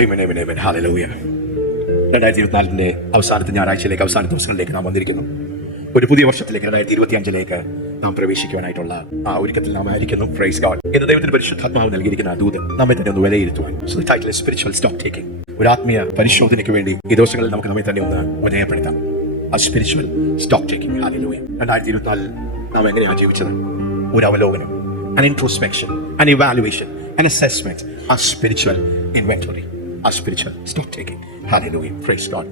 Amen, amen, amen. Hallelujah. 2024 അവസാനത്തെ ഞായറാഴ്ചയിലേക്ക്, അവസാന ദിവസങ്ങളിലേക്ക് നാം വന്നിരിക്കുന്നു. ഒരു പുതിയ വർഷത്തിലേക്ക് 2025 നാം പ്രവേശിക്കുവാനായിട്ടുള്ള ആ ഒരുക്കത്തിൽ നാം ആയിരിക്കുന്നു. Praise God. ഇന്ന് ദൈവത്തിന്റെ പരിശുദ്ധാത്മാവ് നൽകിയിരിക്കുന്ന ആ ദൂത് നമ്മെ തന്നെ ഒന്ന് വിലയിരുത്തുവാൻ. So the title is spiritual stock taking. ഒരു ആത്മീയ പരിശോധനയ്ക്ക് വേണ്ടി ഈ ദിവസങ്ങളിൽ നമുക്ക് നമ്മെ തന്നെ ഒന്ന് വിധേയപ്പെടുത്താം. ആ സ്പിരിച്വൽ സ്റ്റോക്ക് ടേക്കിംഗ്. ഹല്ലേലൂയ. 2024 നാം എങ്ങനെയാണ് ജീവിച്ചത്? ഒരു അവലോകനം, an introspection, an evaluation, an assessment, a spiritual inventory, a spiritual stock taking. Hallelujah. Praise God.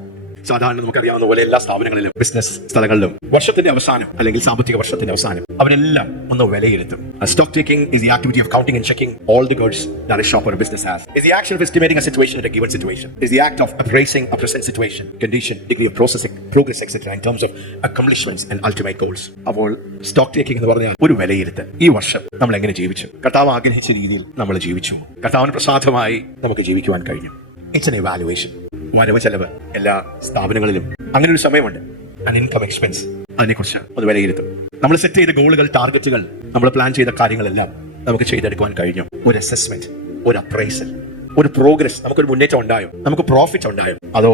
സാധാരണ നമുക്കറിയാവുന്ന പോലെ എല്ലാ സ്ഥാപനങ്ങളിലും, ബിസിനസ് സ്ഥലങ്ങളിലും വർഷത്തിന്റെ അവസാനം അല്ലെങ്കിൽ സാമ്പത്തിക വർഷത്തിന്റെ അവസാനം അവരെല്ലാം ഒന്ന് വിലയിരുത്തും. Stock taking is the activity of counting and checking all the goods that a shop or a business has. Is the action of estimating a situation at a given situation. Is the act of appraising a present situation, condition, degree of processing, progress, etc. in terms of accomplishments and ultimate goals. അപ്പോൾ stock taking എന്ന് പറഞ്ഞാൽ ഒരു വിലയിരുത്തൽ. ഈ വർഷം നമ്മൾ എങ്ങനെ ജീവിച്ചു? കർത്താവ് ആഗ്രഹിച്ച രീതിയിൽ നമ്മൾ ജീവിച്ചു? കർത്താവിന് പ്രസാദമായി നമുക്ക് ജീവിക്കുവാൻ കഴിഞ്ഞു? It's an evaluation. വരവ് ചെലവ് എല്ലാ സ്ഥാപനങ്ങളിലും അങ്ങനെ ഒരു സമയമുണ്ട്. ഇൻകം എക്സ്പെൻസ്, അതിനെക്കുറിച്ച് ഒന്ന് വിലയിരുത്തും. നമ്മൾ സെറ്റ് ചെയ്ത ഗോളുകൾ, ടാർഗറ്റുകൾ, നമ്മൾ പ്ലാൻ ചെയ്ത കാര്യങ്ങളെല്ലാം നമുക്ക് ചെയ്തെടുക്കുവാൻ കഴിഞ്ഞു? ഒരു അസസ്മെന്റ്, ഒരു അപ്രൈസൽ, ഒരു പ്രോഗ്രസ്, നമുക്കൊരു മുന്നേറ്റം ഉണ്ടായോ? നമുക്ക് പ്രോഫിറ്റ് ഉണ്ടായോ? അതോ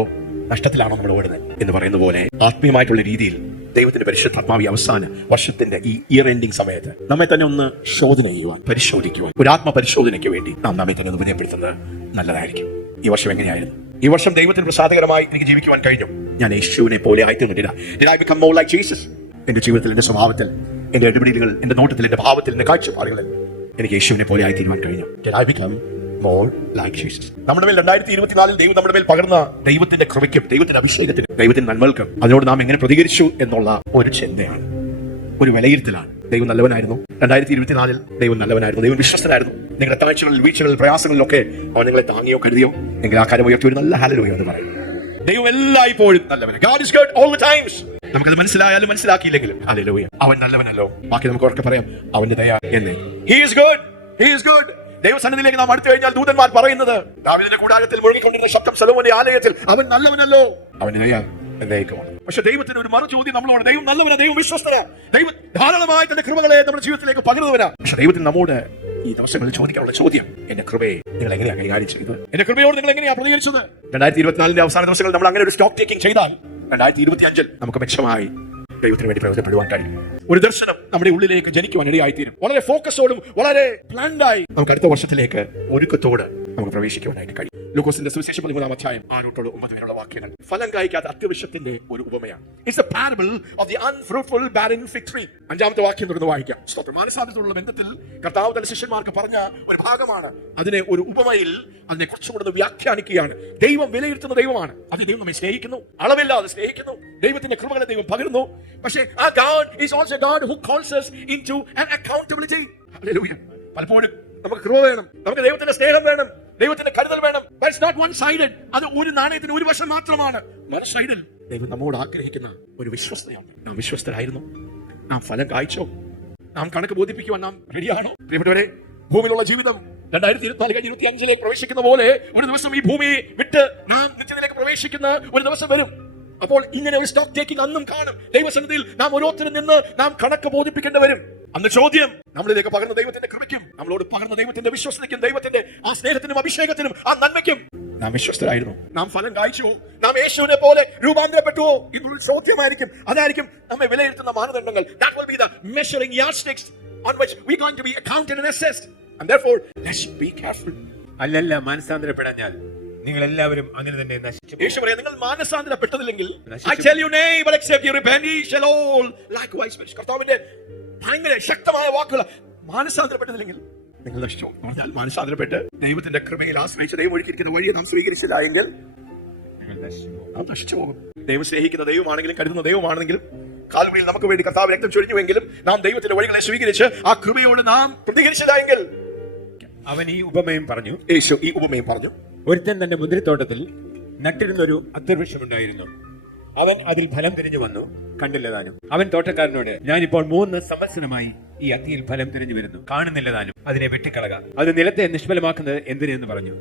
നഷ്ടത്തിലാണോ നമ്മൾ ഓടുന്നത്? എന്ന് പറയുന്ന പോലെ ആത്മീയമായിട്ടുള്ള രീതിയിൽ ദൈവത്തിന്റെ പരിശുദ്ധാത്മാവി അവസാന വർഷത്തിന്റെ ഈ ഇയർ എൻഡിങ് സമയത്ത് നമ്മെ തന്നെ ഒന്ന് ശോധന ചെയ്യുവാൻ, പരിശോധിക്കുവാൻ, ഒരു ആത്മപരിശോധനയ്ക്ക് വേണ്ടി നാം നമ്മെ തന്നെ ഒന്ന് വിനയപ്പെടുത്തുന്നത് നല്ലതായിരിക്കും. ഈ വർഷം എങ്ങനെയായിരുന്നു? ഈ വർഷം ദൈവത്തിന് പ്രസാദകരമായി എനിക്ക് ജീവിക്കുവാൻ കഴിഞ്ഞു? ഞാൻ യേശുവിനെ പോലെ ആയിത്തീർന്നിട്ടില്ല. Did I become more like Jesus? എന്റെ ജീവിതത്തിൽ, എന്റെ സ്വഭാവത്തിൽ, എന്റെ ഇടപെടലുകൾ, എന്റെ നോട്ടത്തിൽ, എന്റെ ഭാവത്തിൽ, എന്റെ കാഴ്ചപ്പാടുകളിൽ എനിക്ക് യേശുവിനെ പോലെ ആയിത്തീരുവാൻ കഴിഞ്ഞു? Did I become more like Jesus? നമ്മുടെ മേൽ 2024 ദൈവം നമ്മുടെ മേൽ പകർന്ന ദൈവത്തിന്റെ കൃപയ്ക്കും, ദൈവത്തിന്റെ അഭിഷേകത്തിനും, ദൈവത്തിന്റെ നന്മകൾക്കും അതിനോട് നാം എങ്ങനെ പ്രതികരിച്ചു എന്നുള്ള ഒരു ചിന്തയാണ്, ഒരു വിലയിരുത്തലാണ്. ദൈവം നല്ലവനായിരുന്നു. 2024 ദൈവം നല്ലവനായിരുന്നു. ദൈവം വിശ്വസ്തനായിരുന്നു. നിങ്ങളുടെ താഴ്ചകളിൽ, വീഴ്ചകളിൽ, പ്രയാസങ്ങളിലൊക്കെ അവൻ നിങ്ങളെ താങ്ങിയോ കരുതിയോ എങ്കിൽ ആ കാര്യം ഉയർത്തി ഒരു നല്ല ഹല്ലേലൂയ എന്ന് പറയും. ദൈവം എല്ലായ്പ്പോഴും നല്ലവനാണ്. God is good all the times. നമുക്കത് മനസ്സിലായാലും മനസ്സിലാക്കിയില്ലെങ്കിലും ഹല്ലേലൂയ, അവൻ നല്ലവനല്ലോ. ബാക്കി നമുക്ക് ഉറക്കെ പറയാം, അവന്റെ ദയ എന്നേ. He is good. He is good. ദൈവസന്നിധിയിലേക്ക് നാം അടുത്തു കഴിഞ്ഞാൽ ദൂതന്മാർ പറയുന്നത്, ദാവീദിന്റെ കൂടാരത്തിൽ മുഴുകിക്കൊണ്ടിരുന്ന ശബ്ദം സലോമോന്റെ ആലയത്തിൽ, അവൻ നല്ലവനല്ലോ, അവന്റെ ദയ എന്നേക്കുമാണ്. പക്ഷെ ദൈവത്തിന് ഒരു മറു ചോദ്യം നമ്മളോട്. ദൈവം നല്ലവനാ, ദൈവം വിശ്വസ്തനാ, ദൈവം ധാരാളമായി തന്റെ കൃപകളെ നമ്മുടെ ജീവിതത്തിലേക്ക് പകരുന്നവനാ. പക്ഷെ ദൈവത്തിന് നമ്മോട് ഈ ദിവസങ്ങളിൽ ചോദിക്കാനുള്ള ചോദ്യം, എന്റെ കൃപയെ നിങ്ങൾ എങ്ങനെയാണ് കൈകാര്യം ചെയ്തത്? എന്റെ കൃപയോട് നിങ്ങൾ എങ്ങനെയാണ് പ്രതികരിച്ചത്? 2024 അവസാന ദിവസങ്ങളിൽ നമ്മൾ അങ്ങനെ ഒരു സ്റ്റോക്ക് ടേക്കിംഗ് ചെയ്താൽ 2025 നമുക്ക് മെച്ചമായി ദൈവത്തിന് വേണ്ടി പ്രയോജനപ്പെടുവാൻ കഴിയും. ഒരു ദർശനം നമ്മുടെ ഉള്ളിലേക്ക് ജനിക്കുവാൻ ഇടയായിത്തീരും. വളരെ ഫോക്കസോടും വളരെ പ്ലാൻഡായി നമുക്ക് അടുത്ത വർഷത്തിലേക്ക് ഒരുക്കത്തോട് നമുക്ക് പ്രവേശിക്കുവാനായിട്ട് കഴിയും. ലൂക്കോസിന്റെ സുവിശേഷം 13-ാം അധ്യായം 6-9 വാക്യങ്ങൾ ഫലം കായ്ക്കാത്ത അത്യവൃക്ഷത്തിന്റെ ഒരു ഉപമയാണ്. It's a parable of the unfruitful barren fig tree. 5-ാമത്തെ വാക്യം തുടർന്ന് വായിക്കാം. മാനസാന്തരത്തോടുള്ള ബന്ധത്തിൽ കർത്താവ് തന്റെ ശിഷ്യന്മാർക്ക് പറഞ്ഞ ഒരു ഭാഗമാണ്. അതിനെ ഒരു ഉപമയിൽ അതിനെ കുറച്ചുകൂടെ വ്യാഖ്യാനിക്കുകയാണ്. ദൈവം വിലയിരുത്തുന്ന ദൈവമാണ്. അത് ദൈവം നമ്മെ സ്നേഹിക്കുന്നു, അളവില്ലാതെ സ്നേഹിക്കുന്നു. ദൈവത്തിന്റെ കൃപകളെ ദൈവം പകരുന്നു. പക്ഷേ ആ God is also a God who calls us into an accountability. Hallelujah. പലപ്പോഴും നമുക്ക് കൃപ വേണം, നമുക്ക് ദൈവത്തിന്റെ സ്നേഹം വേണം, ദൈവത്തിന്റെ കരുതൽ വേണം. That's not one sided. അത് ഒരു നാണയത്തിന് ഒരു വശം മാത്രമാണ്. മറു സൈഡിൽ ദൈവം നമ്മോട് ആഗ്രഹിക്കുന്ന ഒരു വിശ്വസ്തയാണ്. നാം വിശ്വസ്തരായിരുന്നു? നാം ഫലം കായ്ച്ചോ? നാം കണക്ക് ബോധിപ്പിക്കുവാൻ നാം റെഡിയാണോ? പ്രിയപ്പെട്ടവരെ, ഭൂമിയിലുള്ള ജീവിതം 2024-25 പ്രവേശിക്കുന്ന പോലെ ഒരു ദിവസം ഈ ഭൂമി വിട്ട് നാം നിത്യത്തിലേക്ക് പ്രവേശിക്കുന്ന ഒരു ദിവസം വരും. അപ്പോൾ ഇങ്ങനെ ഒരു സ്റ്റോക്ക് ടേക്കിംഗ് അന്നും കാണും. ദൈവസന്നിധിയിൽ നാം ഓരോരുത്തരും നിന്ന് നാം കണക്ക് ബോധിപ്പിക്കേണ്ടി വരും. അന്ന് ചോദ്യം, നമ്മളിലേക്ക് പകർന്ന ദൈവത്തിന്റെ കൃപയ്ക്കും, നമ്മളോട് പകർന്ന ദൈവത്തിന്റെ വിശ്വസ്തയ്ക്കും, ദൈവത്തിന്റെ ആ സ്നേഹത്തിനും അഭിഷേകത്തിനും ആ നന്മയ്ക്കും നാം വിശ്വസ്തരായിരുന്നു? നാം ഫലം കായ്ച്ചുവോ? നാം യേശുവിനെ പോലെ രൂപാന്തരപ്പെട്ടുവോ? ഇതൊരു ചോദ്യമായിരിക്കും. അതായിരിക്കും നമ്മെ വിലയിരുത്തുന്ന മാനദണ്ഡങ്ങൾ. That will be the measuring yardsticks on which we are going to be accounted and assessed. And therefore, let's be careful. അല്ലല്ല, മാനസാന്തരപ്പെടാഞ്ഞാൽ നിങ്ങൾ എല്ലാവരും അങ്ങനെ തന്നെ നശിച്ചു. യേശു പറയാ, നിങ്ങൾ മാനസാന്തരപ്പെട്ടതില്ലെങ്കിൽ I tell you nay, but except you repent, ye shall all likewise perish. കർത്താവിന്റെ ഭയങ്കര ശക്തമായ വാക്കുകൾ. മാനസാന്തരപ്പെട്ടതില്ലെങ്കിൽ നിങ്ങൾ നശിച്ചു. മാനസാന്തരപ്പെട്ട് ദൈവത്തിന്റെ കൃപയിൽ ആശ്രയിച്ച് ദൈവം ഒഴുക്കിയിരിക്കുന്ന വഴിയെ നാം സ്വീകരിച്ചില്ല എങ്കിൽ നാം നശിച്ചു പോകും. ദൈവം സ്നേഹിക്കുന്ന ദൈവമാണെങ്കിലും കരുതുന്ന ദൈവമാണെങ്കിലും കാൽവരിയിൽ നമുക്ക് വേണ്ടി കർത്താവ് രക്തം ചൊരിഞ്ഞുവെങ്കിലും നാം ദൈവത്തിന്റെ വഴികളെ സ്വീകരിച്ച് ആ കൃപയോട് നാം പ്രതികരിച്ചില്ല എങ്കിൽ അവൻ ഈ ഉപമയും പറഞ്ഞു. യേശു ഈ ഉപമയും പറഞ്ഞു. ഒരുത്തൻ തന്റെ മുന്തിരിത്തോട്ടത്തിൽ നട്ടിരുന്നൊരു അത്യവൃക്ഷമുണ്ടായിരുന്നു. അവൻ അതിൽ ഫലം തിരിഞ്ഞു വന്നു, കണ്ടില്ല താനും. അവൻ തോട്ടക്കാരനോട്, ഞാനിപ്പോൾ 3 സംവത്സരമായി ഈ അത്തിയിൽ ഫലം തിരിഞ്ഞു വരുന്നു, കാണുന്നില്ല താനും. അതിനെ വെട്ടിക്കളക, അത് നിലത്തെ നിഷ്ഫലമാക്കുന്നത് എന്തിനെന്ന് പറഞ്ഞു.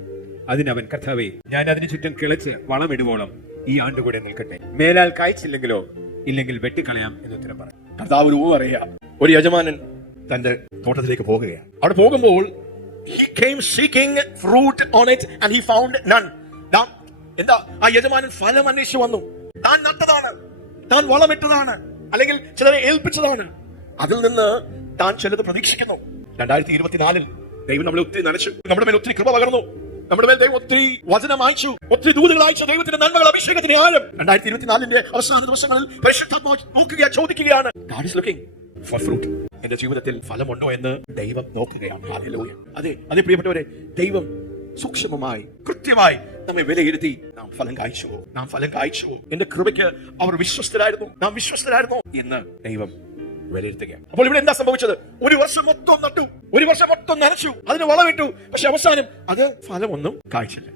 അതിനവൻ, കർത്താവേ, ഞാൻ അതിന് ചുറ്റും കിളച്ച് വളമിടുവോളം ഈ ആണ്ടുകൂടെ നിൽക്കട്ടെ. മേലാൽ കായ്ച്ചില്ലെങ്കിലോ, ഇല്ലെങ്കിൽ വെട്ടിക്കളയാം എന്നുത്തരം പറഞ്ഞു. കർത്താവ് പറയാ, ഒരു യജമാനൻ തന്റെ തോട്ടത്തിലേക്ക് പോകുകയാണ്. അവിടെ പോകുമ്പോൾ he came seeking fruit on it and he found none. എന്താ? ആ യജമാനൻ ഫലം അന്വേഷിച്ചു വന്നു. താൻ നട്ടതാണ്, താൻ വളമിട്ടതാണ്, അല്ലെങ്കിൽ ചിലരെ ഏൽപ്പിച്ചതാണ്. അതിൽ നിന്ന് താൻ ചിലത് പ്രതീക്ഷിക്കുന്നു. 2024 ദൈവം നമ്മളെ ഒത്തിരി നനച്ചു, നമ്മുടെ മേൽ ഒത്തിരി കൃപ പകർന്നു, നമ്മുടെ മേൽ ദൈവം ഒത്തിരി വചനം അയച്ചു, ഒത്തിരി ദൂതുകൾ അയച്ചു. ദൈവത്തിന്റെ നന്മകൾ, അഭിഷേകത്തിന്റെ ആഴം 2024 അവസാന ദിവസങ്ങളിൽ പരിശുദ്ധാത്മാവ് നോക്കുകയാണ്, ചോദിക്കുകയാണ്. God is looking for fruit. എന്റെ ജീവിതത്തിൽ ഫലമുണ്ടോ എന്ന് ദൈവം നോക്കുകയാണ്. ഹല്ലേലൂയ. അതെ പ്രിയപ്പെട്ടവരെ, ദൈവം സൂക്ഷ്മമായി കൃത്യമായി നമ്മെ വിലയിരുത്തി നാം ഫലം കായ്ച്ചു. എന്റെ കൃപയ്ക്ക് അവർ വിശ്വസ്തരായിരുന്നു, നാം വിശ്വസ്തരായിരുന്നു എന്ന് ദൈവം വിലയിരുത്തുകയാണ്. അപ്പോൾ ഇവിടെ എന്താ സംഭവിച്ചത്? ഒരു വർഷം മൊത്തം നട്ടു, ഒരു വർഷം മൊത്തം നനച്ചു, അതിന് വളമിട്ടു, പക്ഷെ അവസാനം അത് ഫലമൊന്നും കായ്ച്ചില്ല.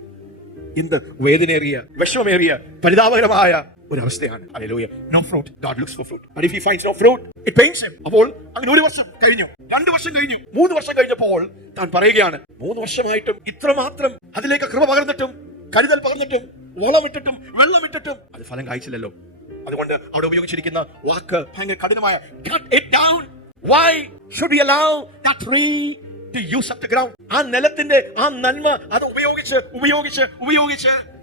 എന്ത് വേദനയേറിയ, വിഷമമേറിയ, പരിതാപകരമായ ഒരു അവസ്ഥയാണ്. Hallelujah. No fruit. God looks for fruit. But if he finds no fruit, it pains him. അപ്പോൾ അങ്ങനെ ഒരു വർഷം കഴിഞ്ഞു, 2 വർഷം കഴിഞ്ഞു, 3 വർഷം കഴിഞ്ഞപ്പോൾ താൻ പറയുകയാണ്, 3 വർഷമായിട്ടും ഇത്രമാത്രം അതിലേക്ക് കൃപ പകർന്നിട്ടും, കരുതൽ പകർന്നിട്ടും, വളമിട്ടിട്ടും, വെള്ളമിട്ടിട്ടും അത് ഫലം കായ്ച്ചില്ലല്ലോ. അതുകൊണ്ട് അവിടെ ഉപയോഗിച്ചിരിക്കുന്ന വാക്ക് ഭയങ്കര കഠിനമായ, cut it down. Why should we allow that tree to use up the ground? ആ നിലത്തിന്റെ ആ നന്മ അത് ഉപയോഗിച്ച്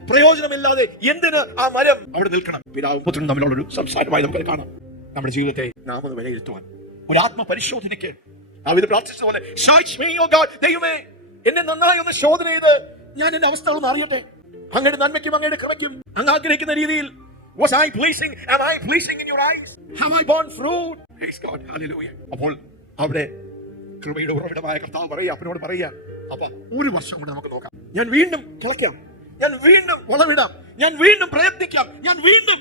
പ്രയോജനമില്ലാതെ എന്തിന് ആ മരം അവിടെ നിൽക്കണം? പിതാവും പുത്രനും തമ്മിലുള്ളൊരു സംസാരമായി നമുക്ക് കാണാം. നമ്മുടെ ജീവിതത്തെ നാം ഒന്ന് വിലയിരുത്തുവാൻ, ഒരു ആത്മപരിശോധനയ്ക്ക് ഇത് പ്രാർത്ഥിച്ചതുപോലെ, ദൈവമേ എന്നെ നന്നായി ഒന്ന് ശോധന ചെയ്ത് ഞാൻ എന്റെ അവസ്ഥകളൊന്ന് അറിയട്ടെ. അങ്ങയുടെ നന്മയ്ക്കും അങ്ങയുടെ കൃപയ്ക്കും അങ്ങ് ആഗ്രഹിക്കുന്ന രീതിയിൽ was I pleasing? Am I pleasing in your eyes? Have I borne fruit? Praise God. Hallelujah. അപ്പോൾ അവിടെ കൃപയുടെ ഉറവിടമായ കർത്താവ് പറയുക, അപ്പനോട് പറയുക, അപ്പ ഒരു വർഷം കൊണ്ട് നമുക്ക് നോക്കാം, ഞാൻ വീണ്ടും കിളയ്ക്കാം, ഞാൻ വീണ്ടും വളമിടാം, ഞാൻ വീണ്ടും പ്രയത്നിക്കാം, ഞാൻ വീണ്ടും.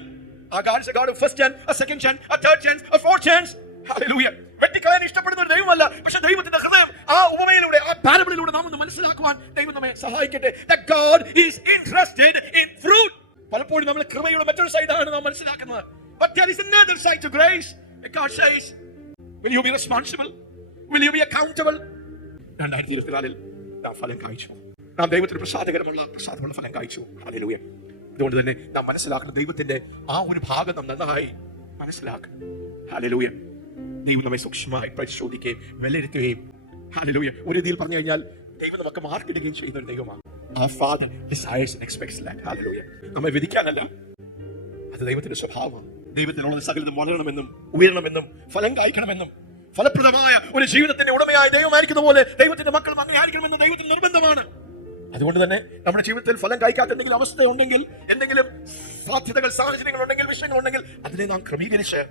God is a God of first chance, a second chance, a third chance, a fourth chance. Hallelujah. വെട്ടിക്കളയാൻ ഇഷ്ടപ്പെടുന്ന ഒരു ദൈവമല്ല, പക്ഷെ ദൈവത്തിന്റെ ഹൃദയം ആ ഉപമയിലൂടെ, ആ പാരബിളിലൂടെ നാം ഒന്ന് മനസ്സിലാക്കുവാൻ ദൈവം നമ്മെ സഹായിക്കട്ടെ. That God is interested in fruit. പലപ്പോഴും നമ്മൾ കൃപയുടെ മറ്റൊരു സൈഡാണ് നാം മനസ്സിലാക്കുന്നത്. But there is another side to grace. God says, will you be responsible? Will you be accountable? 2024 നാം ഫലം കായ്ച്ചു, നാം ദൈവത്തിന് പ്രസാദമുള്ള ഫലം കായ്ച്ചു. ഹല്ലേലൂയ. അതുകൊണ്ട് തന്നെ നാം മനസ്സിലാക്കുന്ന ദൈവത്തിന്റെ ആ ഒരു ഭാഗം നാം നന്നായി മനസ്സിലാക്കുക. ഹല്ലേലൂയ. ദൈവം നമ്മെ സൂക്ഷ്മമായി പരിശോധിക്കുകയും വിലയിരുത്തുകയും, ഹല്ലേലൂയ, ഒരു രീതിയിൽ പറഞ്ഞു കഴിഞ്ഞാൽ ദൈവം നമുക്ക് മാർക്കിടുകയും ചെയ്യുന്ന ഒരു ദൈവമാണ്. Our Father desires and expects that. Hallelujah. നമ്മെ വിധിക്കാനല്ല, അത് ദൈവത്തിന്റെ സ്വഭാവമാണ്. ദൈവത്തിനുള്ള സകലതും വളരണമെന്നും ഉയരണമെന്നും ഫലം കായ്ക്കണമെന്നും ഫലപ്രദമായ ഒരു ജീവിതത്തിന്റെ ഉടമയായ ദൈവമായിരിക്കുന്ന പോലെ ദൈവത്തിന്റെ മക്കൾ അങ്ങനെ ആയിരിക്കണമെന്ന് ദൈവത്തിന് നിർബന്ധമാണ്. അതുകൊണ്ട് തന്നെ നമ്മുടെ ജീവിതത്തിൽ ഫലം കായ്ക്കാത്ത എന്തെങ്കിലും അവസ്ഥ ഉണ്ടെങ്കിൽ, എന്തെങ്കിലും സാധ്യതകൾ, സാഹചര്യങ്ങൾ ഉണ്ടെങ്കിൽ, വിഷയങ്ങൾ ഉണ്ടെങ്കിൽ, അതിനെ നാം ക്രമീകരിച്ച്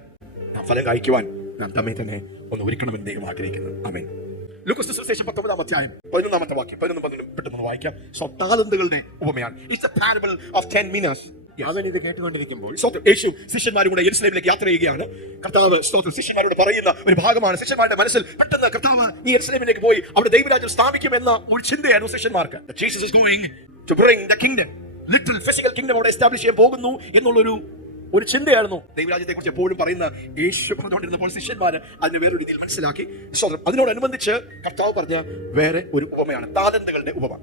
നാം ഫലം കായ്ക്കുവാൻ നാം തമ്മിൽ തന്നെ ഒന്ന് ഒരുക്കണമെന്ന് ദൈവം ആഗ്രഹിക്കുന്നു. ആമേൻ. ലൂക്കോസ് സുവിശേഷം 19-ാം അധ്യായം 11-ാമത്തെ വാക്യം, 11 പെട്ടെന്ന് വായിക്കാം. താലന്തുകളുടെ ഉപമയാണ്. It's a parable of 10 minas. അവൻ ഇത് കേട്ടുകൊണ്ടിരിക്കുമ്പോൾ യേശു ശിഷ്യന്മാരുടെ യെരുശലേമിലേക്ക് യാത്ര ചെയ്യുകയാണ്. കർത്താവ് സ്തോത്രം ശിഷ്യന്മാരോട് പറയുന്ന ഒരു ഭാഗമാണ്. ശിഷ്യന്മാരുടെ മനസ്സിൽ പെട്ടെന്ന് കർത്താവ് ഈ യെരുശലേമിലേക്ക് പോയി അവിടെ ദൈവരാജ്യം സ്ഥാപിക്കുമെന്ന ഒരു ചിന്തയായിരുന്നു ശിഷ്യന്മാർക്ക്. Jesus is going to bring the kingdom, literal physical kingdom അവിടെ എസ്റ്റാബ്ലിഷ് ചെയ്യാൻ പോകുന്നു എന്നുള്ളൊരു ചിന്തയായിരുന്നു. ദൈവരാജ്യത്തെ കുറിച്ച് എപ്പോഴും പറയുന്ന യേശു പറഞ്ഞുകൊണ്ടിരുന്നപ്പോൾ ശിഷ്യന്മാര് അതിനെ വേറൊരു രീതിയിൽ മനസ്സിലാക്കി. അതിനോടനുബന്ധിച്ച് കർത്താവ് പറഞ്ഞ വേറെ ഒരു ഉപമയാണ്, താലന്തുകളുടെ ഉപമ.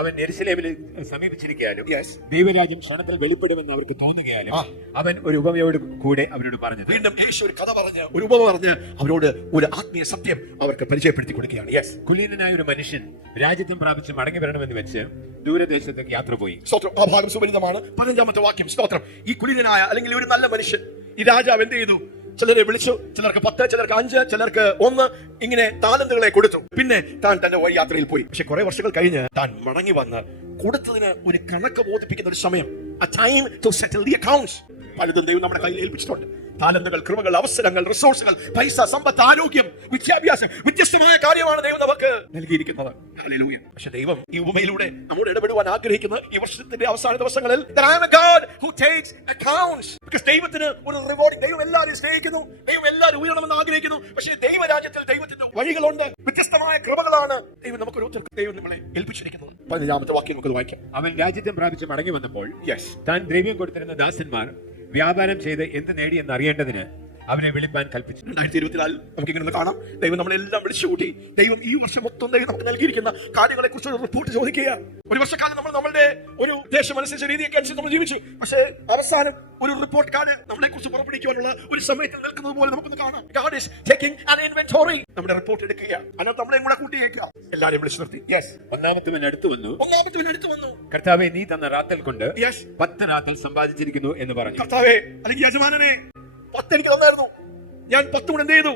അവൻ യെരുശലേമിൽ സമീപിച്ചിരിക്കാനും ദൈവരാജ്യം ക്ഷണത്തിൽ വെളിപ്പെടുമെന്ന് അവർക്ക് തോന്നുകയാലും അവൻ ഒരു ഉപമയോട് കൂടെ അവരോട് പറഞ്ഞു. വീണ്ടും യേശു ഒരു കഥ പറഞ്ഞ്, ഒരു ഉപമ പറഞ്ഞ് അവരോട് ഒരു ആത്മീയ സത്യം അവർക്ക് പരിചയപ്പെടുത്തി കൊടുക്കുകയാണ്. കുലീനനായ ഒരു മനുഷ്യൻ രാജ്യത്വം പ്രാപിച്ച് മടങ്ങി വരണമെന്ന് വെച്ച് ദൂരദേശത്തേക്ക് യാത്ര പോയി. സ്തോത്രം. ആ ഭാഗം സുപരിതമാണ്. 15-ാമത്തെ വാക്യം. സ്തോത്രം. ഈ കുലീനനായ അല്ലെങ്കിൽ ഒരു നല്ല മനുഷ്യൻ, ഈ രാജാവ് എന്ത് ചെയ്തു? ചിലരെ വിളിച്ചു, ചിലർക്ക് 10, ചിലർക്ക് 5, ചിലർക്ക് 1, ഇങ്ങനെ താലന്തുകളെ കൊടുത്തു. പിന്നെ താൻ തന്റെ യാത്രയിൽ പോയി. പക്ഷെ കുറെ വർഷങ്ങൾ കഴിഞ്ഞ് താൻ മടങ്ങി വന്ന് കൊടുത്തതിന് ഒരു കണക്ക് ബോധിപ്പിക്കുന്ന ഒരു സമയം, a time to settle the accounts. പലതും ദൈവം നമ്മുടെ കയ്യിൽ ഏൽപ്പിച്ചിട്ടുണ്ട്. താലന്തുകൾ, കൃപകൾ, അവസരങ്ങൾ, റിസോഴ്സുകൾ, പൈസ, സമ്പത്ത്, ആരോഗ്യം, വിദ്യാഭ്യാസം, വ്യത്യസ്തമായ കാര്യമാണ് ദൈവം നമുക്ക് നൽകിയിരിക്കുന്നത്. ഹല്ലേലൂയ. പക്ഷെ ദൈവം ഈ ഉപമയിലൂടെ നമ്മോട് ഇടപെടുവാൻ ആഗ്രഹിക്കുന്ന ഈ വർഷത്തിന്റെ അവസാന ദിവസങ്ങളിൽ I am a God who takes accounts. Because ദൈവത്തിന് ഒരു റിവാർഡിംഗ്, ദൈവം എല്ലാവരെയും സ്നേഹിക്കുന്നു, ദൈവം എല്ലാവരും ഉയരണമെന്ന് ആഗ്രഹിക്കുന്നു. പക്ഷേ ദൈവരാജ്യത്തിൽ ദൈവത്തിന്റെ വഴികളുണ്ട്, വ്യത്യസ്തമായ കൃപകളാണ് ദൈവം നമുക്ക് ഓരോരുത്തർക്കും ദൈവം നമ്മളെ ഏൽപ്പിച്ചിരിക്കുന്നത്. 15-ാമത്തെ വാക്യം നമുക്ക് വായിക്കാം. അവൻ രാജ്യത്വം പ്രാപിച്ച് മടങ്ങി വന്നപ്പോൾ താൻ ദ്രവ്യം കൊടുത്തിരുന്ന ദാസന്മാർ വ്യാപാരം ചെയ്ത് എന്ത് നേടിയെന്ന് അറിയേണ്ടതിന് അവനെ വിളിപ്പാൻ കൽപ്പിച്ചു. 2024 നമുക്ക് ഇങ്ങനെ ഒന്ന് കാണാം. ദൈവം നമ്മളെല്ലാം വിളിച്ചു കൂട്ടി. ദൈവം ഈ വർഷം മൊത്തം ദൈവം നമുക്ക് നൽകിയിരിക്കുന്ന കാര്യങ്ങളെ കുറിച്ച് ഒരു റിപ്പോർട്ട് ചോദിക്കുക. ഒരു വർഷക്കാലം നമ്മൾ നമ്മളുടെ ഒരു ദേശം അനുസരിച്ച രീതിയൊക്കെ അനുസരിച്ച് നമ്മൾ ജീവിച്ചു. പക്ഷേ അവസാനം ഒരു റിപ്പോർട്ട് കാർഡ് നമ്മളെ കുറിച്ച് പുറപ്പെടുവിക്കുവാനുള്ള ഒരു സമയത്തിൽ നിൽക്കുന്നത് പോലെ നമുക്കൊന്ന് കാണാം. God is taking an inventory. നമ്മുടെ റിപ്പോർട്ട് എടുക്കുക. അതിനകത്ത് നമ്മളെയും കൂടെ കൂട്ടിയേക്കുക. എല്ലാവരെയും വിളിച്ചു നിർത്തി. ഒന്നാമത്തവൻ അടുത്ത് വന്നു. വന്നു. കർത്താവെ, നീ തന്ന റാത്തൽ കൊണ്ട് Yes. 10 റാത്തൽ സമ്പാദിച്ചിരിക്കുന്നു എന്ന് പറഞ്ഞു. കർത്താവേ, അല്ലെങ്കിൽ യജമാനനെ 10 എനിക്ക് തന്നായിരുന്നു. ഞാൻ 10 കൂടെ എന്ത് ചെയ്തു?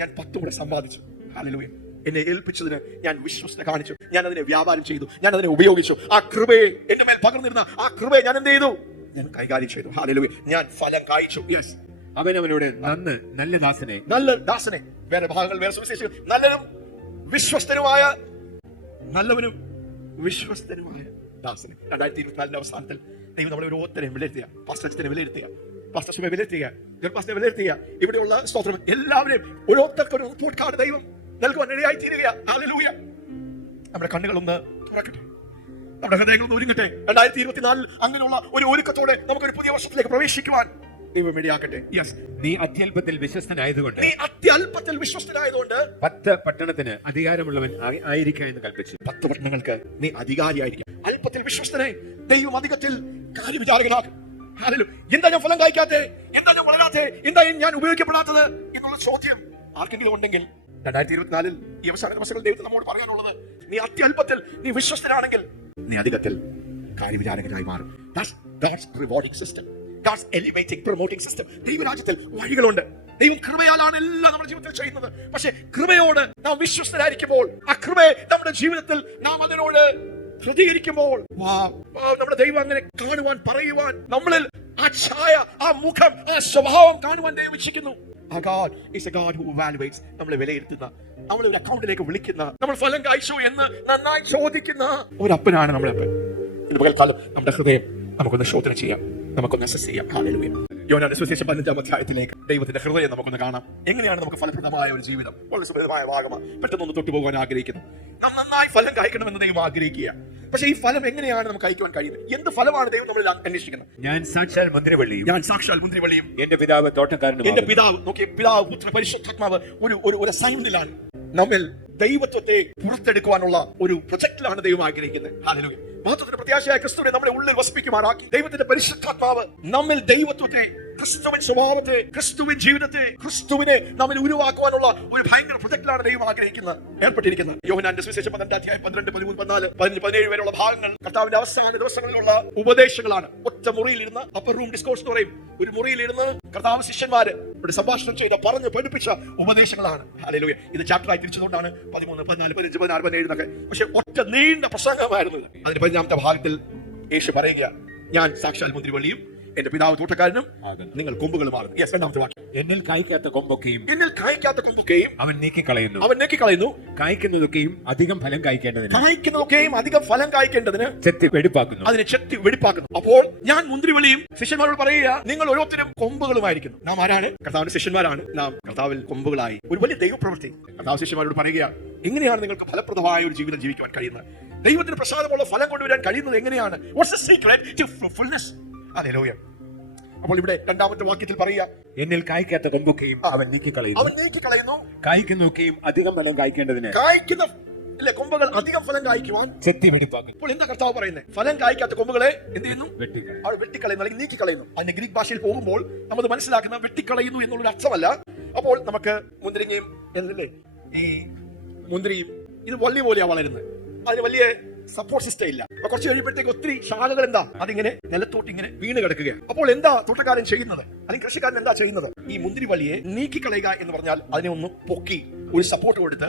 ഞാൻ 10 കൂടെ സമ്പാദിച്ചു. ഹല്ലേലൂയ. എന്നെ ഏൽപ്പിച്ചതിന് ഞാൻ വിശ്വസ്തത കാണിച്ചു. ഞാൻ അതിനെ വ്യാപാരം ചെയ്തു. ഞാൻ അതിനെ ഉപയോഗിച്ചു. ആ കൃപയെ എന്റെ മേൽ പകർന്നിരുന്ന ആ കൃപയെ ഞാൻ എന്ത് ചെയ്തു? ഞാൻ കൈകാര്യം ചെയ്തു. ഹല്ലേലൂയ. ഞാൻ ഫലം കായ്ച്ചു. യെസ്. അവനവനോട് നല്ല ദാസനെ, വേറെ ഭാഗങ്ങൾ, വേറെ സുവിശേഷങ്ങൾ, നല്ലവനും വിശ്വസ്തനുമായ ദാസനെ. 2024 അവസാനത്തിൽ ദൈവം നമ്മളെ ഓരോരുത്തരെയും വിലയിരുത്തുക. പാസ്റ്റർസിനെ വിലയിരുത്തുക, പാസ്റ്റർസിനെ വിലയിരുത്തുക, ഗർഭാസിനെ വിലയിരുത്തുക. ഇവിടെയുള്ള സ്തോത്രം എല്ലാവരെയും ഓരോരുത്തർക്കും ഒരു റിപ്പോർട്ട് കാർഡ് ദൈവം നൽകുവാൻ ഇടയായി തീരുക. ഹല്ലേലൂയ. നമ്മുടെ കണ്ണുകളൊന്ന് തുറക്കട്ടെ, നമ്മുടെ ഹൃദയങ്ങളൊന്ന് ഒരുങ്ങട്ടെ. 2024 അങ്ങനെയുള്ള ഒരു ഒരുക്കത്തോടെ നമുക്കൊരു പുതിയ വർഷത്തിലേക്ക് പ്രവേശിക്കുവാൻ ദൈവം ഇടയാക്കട്ടെ. യെസ്. നീ അത്യല്പത്തിൽ വിശ്വസ്തനായതുകൊണ്ട് 10 പട്ടണത്തിന് അധികാരമുള്ളവൻ ആയിരിക്കാം എന്ന് കൽപ്പിച്ചു. 10 പട്ടണങ്ങൾക്ക് നീ അധികാരിയായിരിക്കും. അല്പത്തിൽ വിശ്വസ്തനെ ദൈവം അധികത്തിൽ കാര്യവിചാരകനാക്കും. ഹല്ലേലൂയ. എന്താ ഞാൻ ഫലം കായ്ക്കാത്തെ? എന്താ ഞാൻ വളരാത്തെ? എന്താ ഞാൻ ഉപയോഗിക്കപ്പെടാത്തത് എന്നുള്ള ചോദ്യം ആർക്കെങ്കിലും ഉണ്ടെങ്കിൽ 2024 ഈ അവസാന ദിവസങ്ങൾ ദൈവത്തിന് നമ്മോട് പറയാനുള്ളത്, നീ അത്യല്പത്തിൽ നീ വിശ്വസ്തനാണെങ്കിൽ നീ അധികത്തിൽ കാര്യവിചാരകനായി മാറും. That's God's rewarding system. God's elevating, promoting system. ദൈവരാജ്യത്തിൽ വഴികളുണ്ട്. ദൈവം കൃപയാലാണ് എല്ലാം നമ്മുടെ ജീവിതത്തിൽ ചെയ്യുന്നത്. പക്ഷേ കൃപയോട് നാം വിശ്വസ്തരായിരിക്കുമ്പോൾ, ആ കൃപയെ നമ്മുടെ ജീവിതത്തിൽ നാം അതിനോട് പ്രതികരിക്കുമ്പോൾ, നമ്മുടെ ദൈവം അങ്ങനെ കാണുവാൻ, പറയുവാൻ, നമ്മളിൽ ആ ഛായ, ആ മുഖം, ആ സ്വഭാവം കാണുവാൻ ദൈവം ഇച്ഛിക്കുന്നു. ആ God is a God who evaluates. നമ്മളെ വിലയിരുത്തുന്ന, നമ്മളെ ഒരു അക്കൗണ്ടിലേക്ക് വിളിക്കുന്ന, നമ്മൾ ഫലം കായ്ച്ചു എന്ന് നന്നായി ചോദിക്കുന്ന ഒരു അപ്പനാണ് നമ്മുടെ അപ്പൻ. പകൽക്കാലം നമ്മുടെ ഹൃദയം നമുക്കൊന്ന് ശോധന ചെയ്യാം, നമുക്കൊന്ന് അസസ് ചെയ്യാം. ഹല്ലേലൂയ. യോഹന്നാന്റെ സുവിശേഷം 15-ാം അധ്യായത്തിലേക്ക് ദൈവത്തിന്റെ ഹൃദയം നമുക്കൊന്ന് കാണാം. എങ്ങനെയാണ് നമുക്ക് ഫലപ്രദമായ ഒരു ജീവിതം, വളരെ സുഖമായ ഭാഗമാണ്, പെട്ടെന്നൊന്ന് തൊട്ടുപോകാൻ ആഗ്രഹിക്കുന്നു. നാം നന്നായി ഫലം കായ്ക്കണമെന്ന് ദൈവം ആഗ്രഹിക്കുക. പക്ഷേ ഈ ഫലം എങ്ങനെയാണ് നമുക്ക് അയക്കുവാൻ കഴിയുന്നത്? എന്ത് ഫലമാണ് ദൈവം നമ്മളിൽ അന്വേഷിക്കുന്നത്? ഞാൻ സാക്ഷാൽ മുന്തിരിവള്ളിയും എന്റെ പിതാവ് തോട്ടക്കാരനും. എന്റെ പിതാവ്, നോക്കി, പിതാവ്, പുത്ര, പരിശുദ്ധാത്മാവ് ഒരു അസൈൻമെന്റിലാണ്. നമ്മിൽ ദൈവത്വത്തെ പുറത്തെടുക്കുവാനുള്ള ഒരു പ്രൊജക്റ്റിലാണ് ദൈവം ആഗ്രഹിക്കുന്നത്. ഹല്ലേലൂയ. മഹത്വത്തിന്റെ പ്രത്യാശയായ ക്രിസ്തുവിനെ നമ്മുടെ ഉള്ളിൽ വസിപ്പിക്കുമാറാക്കി ദൈവത്തിന്റെ പരിശുദ്ധാത്മാവ് നമ്മിൽ ദൈവത്വത്തെ, ക്രിസ്തുവിൻ സ്വഭാവത്തെ, ക്രിസ്തുവിൻ ജീവിതത്തെ, ക്രിസ്തുവിനെ നമ്മിൽ ഉരുവാക്കുവാനുള്ള ഒരു ഭയങ്കര പ്രൊജക്റ്റിലാണ് ദൈവം ആഗ്രഹിക്കുന്നത്, ഏർപ്പെട്ടിരിക്കുന്നത്. യോഹന്നാന്റെ സുവിശേഷം 12-ാം അധ്യായം 12, 13, 14, 15, 17 വരെയുള്ള ഭാഗങ്ങൾ കർത്താവിന്റെ അവസാന ദിവസങ്ങളിലുള്ള ഉപദേശങ്ങളാണ്. ഒറ്റ മുറിയിലിരുന്ന്, അപ്പർ റൂം ഡിസ്കോഴ്സ് എന്ന് പറയും, ഒരു മുറിയിലിരുന്ന് കർത്താവ് ശിഷ്യന്മാര് ഒരു സംഭാഷണം ചെയ്ത് പറഞ്ഞ് പഠിപ്പിച്ച ഉപദേശങ്ങളാണ്. ഹല്ലേലൂയ. ഇത് ചാപ്റ്ററായി തിരിച്ചതുകൊണ്ടാണ് 13, 14, 15, 16, 17 എന്നൊക്കെ. പക്ഷെ ഒറ്റ നീണ്ട പ്രസംഗമായിരുന്നു. അതിന്റെ 15-ാമത്തെ ഭാഗത്തിൽ യേശു പറയുക, ഞാൻ സാക്ഷാൽ മുന്തിരിവള്ളിയും എന്റെ പിതാവ് തോട്ടക്കാരനും നിങ്ങൾ കൊമ്പുകളുമാകുന്നു. യെസ്. 2-ാമത്തെ വാക്യം, എന്നിൽ കായ്ക്കാത്ത കൊമ്പൊക്കെയും അവൻ നീക്കിക്കളയുന്നു. കായ്ക്കുന്നതൊക്കെയും അധികം ഫലം കായ്ക്കേണ്ടതിന് ചെത്തി വെടിപ്പാക്കുന്നു. അപ്പോൾ ഞാൻ മുന്തിരിവള്ളിയും, ശിഷ്യന്മാരോട് പറയുക, നിങ്ങൾ ഓരോരുത്തരും കൊമ്പുകളുമായിരിക്കുന്നു. നാം ആരാണ്? കർത്താവിന്റെ ശിഷ്യന്മാരാണ്. നാം കർത്താവിൽ കൊമ്പുകളായി. ഒരു വലിയ ദൈവപ്രവൃത്തി. കർത്താവ് ശിഷ്യന്മാരോട് പറയുക, എങ്ങനെയാണ് നിങ്ങൾക്ക് ഫലപ്രദമായ ഒരു ജീവിതം ജീവിക്കുവാൻ കഴിയുന്നത്? ദൈവത്തിന് പ്രസാദമുള്ള ഫലം കൊണ്ടുവരാൻ കഴിയുന്നത് എങ്ങനെയാണ്? What's the secret to fullness? Hallelujah. അപ്പോൾ ഇവിടെ 2-ാമത്തെ വാക്യത്തിൽ പറയുക, എന്നിൽ കായ്ക്കാത്ത കൊമ്പൊക്കെയും അവൻ നീക്കിക്കളയുന്നു. കായ്ക്കുന്നൊക്കെയും അധികം ഫലം കായ്ക്കേണ്ടതിന് കൊമ്പുകൾ അധികം ഫലം കായ്ക്കുവാൻ ചെത്തി വെടിപ്പാക്കുന്നു. അപ്പോൾ എന്താ കർത്താവ് പറയുന്നത്? ഫലം കായ്ക്കാത്ത കൊമ്പുകളെ എന്ത് ചെയ്യുന്നു? വെട്ടിക്കളയുന്നു, അല്ലെങ്കിൽ നീക്കിക്കളയുന്നു. അതിന്റെ ഗ്രീക്ക് ഭാഷയിൽ പോകുമ്പോൾ നമ്മൾ മനസ്സിലാക്കുന്ന വെട്ടിക്കളയുന്നു എന്നുള്ളൊരു അർത്ഥമല്ല. അപ്പോൾ നമുക്ക് മുന്തിരിങ്ങയും എന്നല്ലേ ഈ മുന്തിരിയും ഇത് വള്ളി പോലെയാ വളരുന്നത്. അതിന് വലിയ സപ്പോർട്ട് സിസ്റ്റം ഇല്ല. അപ്പൊ കുറച്ച് കഴിയുമ്പോഴത്തേക്ക് ഒത്തിരി ശാഖകൾ എന്താ അതിങ്ങനെ നിലത്തോട്ട് ഇങ്ങനെ വീണ് കിടക്കുകയാണ്. അപ്പോൾ എന്താ തോട്ടക്കാരൻ ചെയ്യുന്നത്, അല്ലെങ്കിൽ കൃഷിക്കാരൻ എന്താ ചെയ്യുന്നത്? ഈ മുന്തിരി വള്ളിയെ നീക്കിക്കളയുക എന്ന് പറഞ്ഞാൽ അതിനെ ഒന്ന് പൊക്കി ഒരു സപ്പോർട്ട് കൊടുത്ത്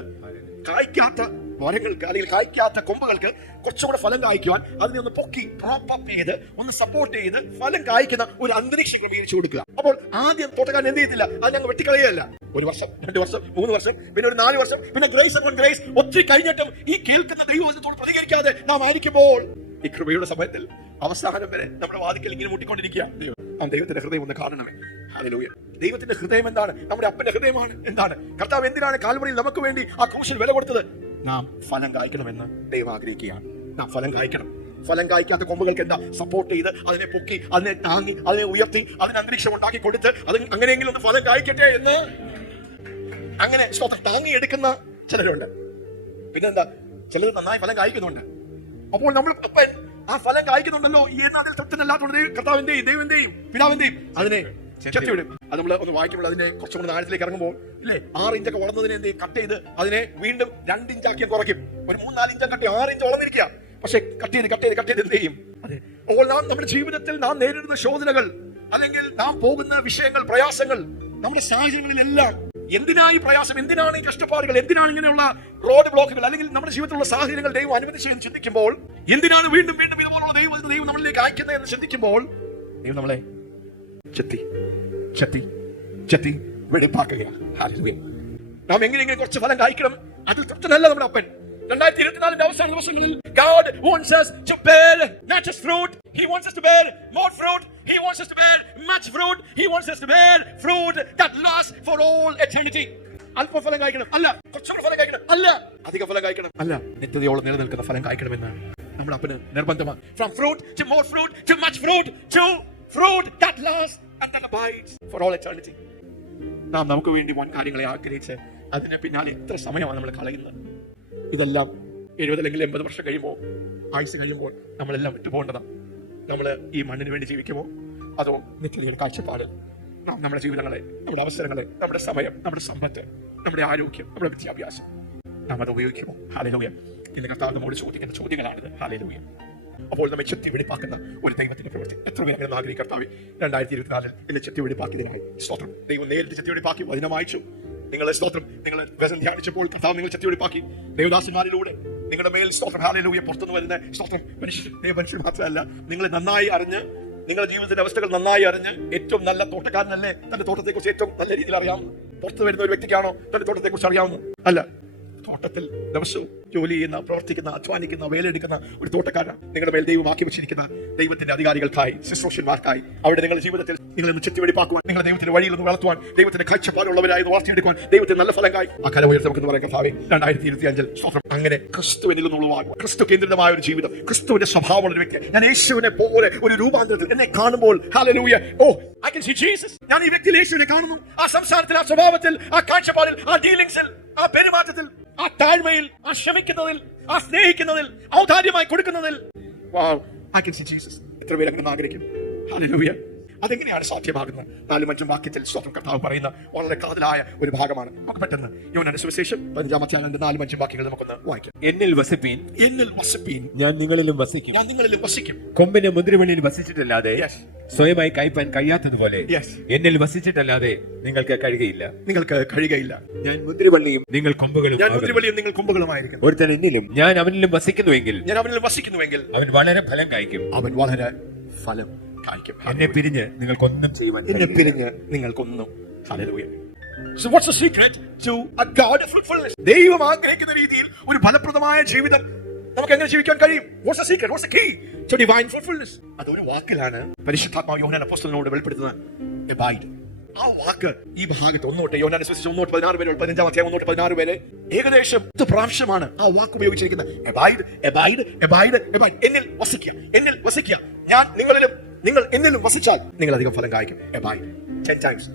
കായ്ക്കാത്ത മരങ്ങൾക്ക്, അല്ലെങ്കിൽ കായ്ക്കാത്ത കൊമ്പുകൾക്ക് കുറച്ചുകൂടെ ഫലം കായ്ക്കുവാൻ അതിനെ ഒന്ന് പൊക്കി പ്രോപ്പ് അപ്പ് ചെയ്ത് ഒന്ന് സപ്പോർട്ട് ചെയ്ത് ഫലം കായ്ക്കുന്ന ഒരു അന്തരീക്ഷം ക്രമീകരിച്ചു കൊടുക്കുക. അപ്പോൾ ആദ്യം തോട്ടക്കാരൻ എന്ത് ചെയ്യത്തില്ല, അത് ഞങ്ങൾ വെട്ടിക്കളയല്ല. 1 വർഷം, 2 വർഷം, 3 വർഷം, പിന്നെ ഒരു 4 വർഷം, പിന്നെ ഗ്രേസ് അപ്പോൺ ഗ്രേസ് ഒത്തിരി കഴിഞ്ഞിട്ടും ഈ കേൾക്കുന്ന ദൈവവചനത്തോട് പ്രതികരിക്കാതെ നാം ആയിരിക്കുമ്പോൾ ഈ കൃപയുടെ സമയത്തിൽ അവസാനം വരെ നമ്മുടെ വാതിക്കൽ ഇങ്ങനെ മുട്ടിക്കൊണ്ടിരിക്കുക. ദൈവത്തിന്റെ ഹൃദയം ഒന്ന് കാണണമേ. ഹല്ലേലൂയ. ദൈവത്തിന്റെ ഹൃദയം എന്താണ്? നമ്മുടെ അപ്പന്റെ ഹൃദയമാണ്. എന്താണ്? കർത്താവ് എന്തിനാണ് കാൽവരിയിൽ നമുക്ക് വേണ്ടി ആ ക്രൂശിൽ വില കൊടുത്തത്? നാം ഫലം കായ്ക്കണമെന്ന് ദൈവം ആഗ്രഹിക്കുകയാണ്. നാം ഫലം കായ്ക്കണം. ഫലം കായ്ക്കാത്ത കൊമ്പുകൾക്ക് എന്താ സപ്പോർട്ട് ചെയ്ത് അതിനെ പൊക്കി അതിനെ താങ്ങി അതിനെ ഉയർത്തി അതിന് അന്തരീക്ഷം ഉണ്ടാക്കി കൊടുത്ത് അത് അങ്ങനെയെങ്കിലും ഒന്ന് ഫലം കായ്ക്കട്ടെ എന്ന് അങ്ങനെ താങ്ങി എടുക്കുന്ന ചിലരുണ്ട്. പിന്നെന്താ, ചിലർ നന്നായി ഫലം കായ്ക്കുന്നുണ്ട്. അപ്പോൾ നമ്മൾ അപ്പൻ ആ ഫലം കായ്ക്കുന്നുണ്ടല്ലോ എന്ന് അതിൽ തൃപ്തനല്ലാത്തത് കർത്താവിന്റെയും ദൈവന്റെയും പിതാവിന്റെയും അതിനെ ചെത്തിവിടും. അത് നമ്മൾ ഒന്ന് വായിക്കുമ്പോൾ അതിനെ കുറച്ചും കൂടെ ആഴത്തിലേക്ക് ഇറങ്ങുമ്പോൾ ഇല്ലേ, 6 ഇഞ്ചൊക്കെ വളർന്നതിനെ എന്ത് കട്ട് ചെയ്ത് അതിനെ വീണ്ടും 2 ഇഞ്ചാക്കി കുറയ്ക്കും. ഒരു 3-4 ഇഞ്ച് കട്ട് 6 ഇഞ്ച് വളർന്നിരിക്കുക, പക്ഷെ കട്ട് ചെയ്ത് എന്ത് ചെയ്യും? അതെ. അപ്പോൾ നാം നമ്മുടെ ജീവിതത്തിൽ നാം നേരിടുന്ന ശോധനകൾ അല്ലെങ്കിൽ നാം പോകുന്ന വിഷയങ്ങൾ, പ്രയാസങ്ങൾ, നമ്മുടെ സാഹചര്യങ്ങളിലെല്ലാം എന്തിനായി പ്രയാസം, എന്തിനാണ് ഈ കഷ്ടപ്പാടുകൾ, എന്തിനാണ് ഇങ്ങനെയുള്ള റോഡ് ബ്ലോക്കുകൾ, അല്ലെങ്കിൽ നമ്മുടെ ജീവിതത്തിലുള്ള സാഹചര്യങ്ങൾ ദൈവം അനുവദിച്ചെന്ന് ചിന്തിക്കുമ്പോൾ, എന്തിനാണ് വീണ്ടും വീണ്ടും ഇതുപോലുള്ള ദൈവം നമ്മളിലേക്ക് അയക്കുന്നത് എന്ന് ചിന്തിക്കുമ്പോൾ ദൈവം നമ്മളെ ചെത്തി വെടിപ്പാക്കുകയാണ്. നാം എങ്ങനെയെങ്കിലും കുറച്ച് ഫലം കായ്ക്കണം, അതിൽ തൃപ്തനല്ല നമ്മുടെ അപ്പൻ. 2024 അവസാന ദിവസങ്ങളിൽ God wants us to bear not just fruit, He wants us to bear more fruit, He wants us to bear much fruit, He wants us to bear fruit that lasts for all eternity. അല്പ ഫലം കായ്ക്കണം അല്ല, കുറച്ചുകൂടെ ഫലം കായ്ക്കണം അല്ല, അധിക ഫലം കായ്ക്കണം അല്ല, നിത്യതയോളം നിലനിൽക്കുന്ന ഫലം കായ്ക്കണമെന്നാണ് നമ്മുടെ അപ്പന് നിർബന്ധമാണ്. From fruit to more fruit to much fruit to fruit that lasts and that abides for all eternity. നാം നമുക്ക് വേണ്ടി വൻ കാര്യങ്ങളെ ആഗ്രഹിച്ച് അതിന് പിന്നാലെ എത്ര സമയമാണ് നമ്മൾ കളയുന്നത്. ഇതെല്ലാം 70 അല്ലെങ്കിൽ 80 വർഷം കഴിയുമ്പോൾ, ആയുസ് കഴിയുമ്പോൾ നമ്മളെല്ലാം വിട്ടുപോകേണ്ടതാണ്. നമ്മൾ ഈ മണ്ണിന് വേണ്ടി ജീവിക്കുമോ അതോ നിത്യതയുടെ കാഴ്ചപ്പാട് നാം നമ്മുടെ ജീവിതങ്ങളെ, നമ്മുടെ അവസരങ്ങളെ, നമ്മുടെ സമയം, നമ്മുടെ സമ്പത്ത്, നമ്മുടെ ആരോഗ്യം, നമ്മുടെ വിദ്യാഭ്യാസം നാം അത് ഉപയോഗിക്കുമോ? ഹല്ലേലൂയ. ഇന്ന് കർത്താവ് നമ്മോട് ചോദിക്കുന്ന ചോദ്യങ്ങളാണിത്. ഹല്ലേലൂയ. അപ്പോൾ നമ്മെ ചെത്തി വെടിപ്പാക്കുന്ന ഒരു ദൈവത്തിന്റെ പ്രവൃത്തി എത്ര പേര് ആഗ്രഹിക്കും? കർത്താവ് 2024 എന്നെ ചെത്തി വെടിപ്പാക്കിയതിനായി സ്തോത്രം. ദൈവം നേരിട്ട് ചെത്തി വെടിപ്പാക്കി വചനം വായിച്ചു. നിങ്ങളെ സ്തോത്രം, നിങ്ങൾ വചനം ധ്യാനിച്ചപ്പോൾ കർത്താവ് നിങ്ങൾ ചെത്തി വെടിപ്പാക്കി. ദേവദാസന്മാരിലൂടെ നിങ്ങളുടെ മേൽ സ്തോത്രം ഹല്ലേലൂയ പുറത്തുനിന്ന് വരുന്ന സ്തോത്രം മനുഷ്യർ മാത്രമല്ല, നിങ്ങൾ നന്നായി അറിഞ്ഞ്, നിങ്ങളുടെ ജീവിതത്തിന്റെ അവസ്ഥകൾ നന്നായി അറിഞ്ഞ്, ഏറ്റവും നല്ല തോട്ടക്കാരനല്ലേ തന്റെ തോട്ടത്തെ കുറിച്ച് ഏറ്റവും നല്ല രീതിയിൽ അറിയാവുന്നു? പുറത്തു വരുന്ന ഒരു വ്യക്തിക്കാണോ തന്റെ തോട്ടത്തെ കുറിച്ച് അറിയാവുന്നു? അല്ല, തോട്ടത്തിൽ ദിവസവും ജോലി ചെയ്യുന്ന, പ്രവർത്തിക്കുന്ന, അധ്വാനിക്കുന്ന, വേലെടുക്കുന്ന ഒരു തോട്ടക്കാരൻ നിങ്ങളുടെ മേൽ ദൈവമാക്കി വെച്ചിരിക്കുന്ന ദൈവത്തിന്റെ അധികാരികൾക്കായി, ശുശ്രൂഷന്മാർക്കായി, അവരുടെ നിങ്ങളുടെ ജീവിതത്തിൽ നിങ്ങളെ ചെത്തി വെടിപ്പാക്കുവാൻ, നിങ്ങളുടെ ദൈവത്തിന്റെ വഴിയിൽ നിന്ന് വളർത്തുവാൻ, ദൈവത്തിന്റെ കാഴ്ചപ്പാടുള്ളവരായി വളർത്തിയെടുക്കുവാൻ, ദൈവത്തിന് നല്ല ഫലം കായി ആ കല ഉയർത്തി നമുക്ക് പറയാം. കർത്താവേ 2025 അങ്ങനെ ക്രിസ്തുവിൽ നിന്നുള്ളവാകുക, ക്രിസ്തു കേന്ദ്രിതമായ ഒരു ജീവിതം, ക്രിസ്തുവിന്റെ സ്വഭാവമുള്ള ഒരു വ്യക്തി. ഞാൻ യേശുവിനെ പോലെ ഒരു രൂപാന്തരത്തിൽ എന്നെ കാണുമ്പോൾ hallelujah, oh I can see Jesus. ഞാൻ ഈ വ്യക്തിയിൽ യേശുവിനെ കാണുന്നു. ആ സംസാരത്തിൽ, ആ സ്വഭാവത്തിൽ, ആ കാഴ്ചപ്പാടിൽ, ആ ഡീലിംഗ്സിൽ, ആ പെരുമാറ്റത്തിൽ, ആ താഴ്മയിൽ, ആ ക്ഷമിക്കുന്നതിൽ, ആ സ്നേഹിക്കുന്നതിൽ, ഔദാര്യമായി കൊടുക്കുന്നതിൽ, wow, I can see Jesus. എത്ര പേര് അങ്ങനെ ആഗ്രഹിക്കും? ഹല്ലേലൂയ. അതെങ്ങനെയാണ് സാധ്യമാകുന്നത്? 4-5 വാക്യത്തിൽ സ്വന്തം കർത്താവ് പറയുന്ന വളരെ കാതലായ ഒരു ഭാഗമാണ്. നമുക്ക് പെട്ടെന്ന് യോഹന്നാന്റെ സുവിശേഷം 15-ാം അധ്യായം 4-5 വാക്യങ്ങൾ നമുക്കൊന്ന് വായിക്കാം. എന്നിൽ വസിപ്പീൻ, ഞാൻ നിങ്ങളിലും വസിക്കും. കൊമ്പിന് മുന്തിരിവള്ളിയിൽ വസിച്ചിട്ടല്ലാതെ സ്വയമായി കയ്പാൻ കഴിയാത്തതുപോലെ എന്നിൽ വസിച്ചിട്ടല്ലാതെ നിങ്ങൾക്ക് കഴിയുകയില്ല. ഞാൻ മുന്തിരിവള്ളിയും നിങ്ങൾ കൊമ്പുകളുമായിരിക്കും. ഒരുത്തൻ എന്നിലും ഞാൻ അവനിലും വസിക്കുന്നുവെങ്കിൽ അവൻ വളരെ ഫലം കായ്ക്കും. എന്നെ പിരിഞ്ഞ് നിങ്ങൾക്കൊന്നും ചെയ്യുവാൻ. Hallelujah. So what's the secret to a God of fruitfulness? ദൈവം ആഗ്രഹിക്കുന്ന രീതിയിൽ ഒരു ഫലപ്രദമായ ജീവിതം നമുക്ക് എങ്ങനെ ജീവിക്കാൻ കഴിയും? What's the secret? What's the key to divine fruitfulness? അതൊരു വാക്കിലാണ് പരിശുദ്ധാത്മാവ് യോഹന്നാൻ അപ്പോസ്തലനോട് വെളിപ്പെടുത്തുന്നത്. Abide. ആ വാക്ക് ഈ ഭാഗത്ത് 1 തൊട്ട് യോഹന്നാന്റെ സുവിശേഷം 1:16 വരെ, 15-ാം അധ്യായം 1-16 വരെ ഏകദേശം 10 പ്രാവശ്യമാണ് ആ വാക്ക് ഉപയോഗിച്ചിരിക്കുന്നത്. Abide. എന്നിൽ വസിക്കുക. ഞാൻ നിങ്ങളിലും, നിങ്ങൾ എന്നിലും വസിച്ചാൽ നിങ്ങൾ അധികം ഫലം കായ്ക്കും. Abide 10 times.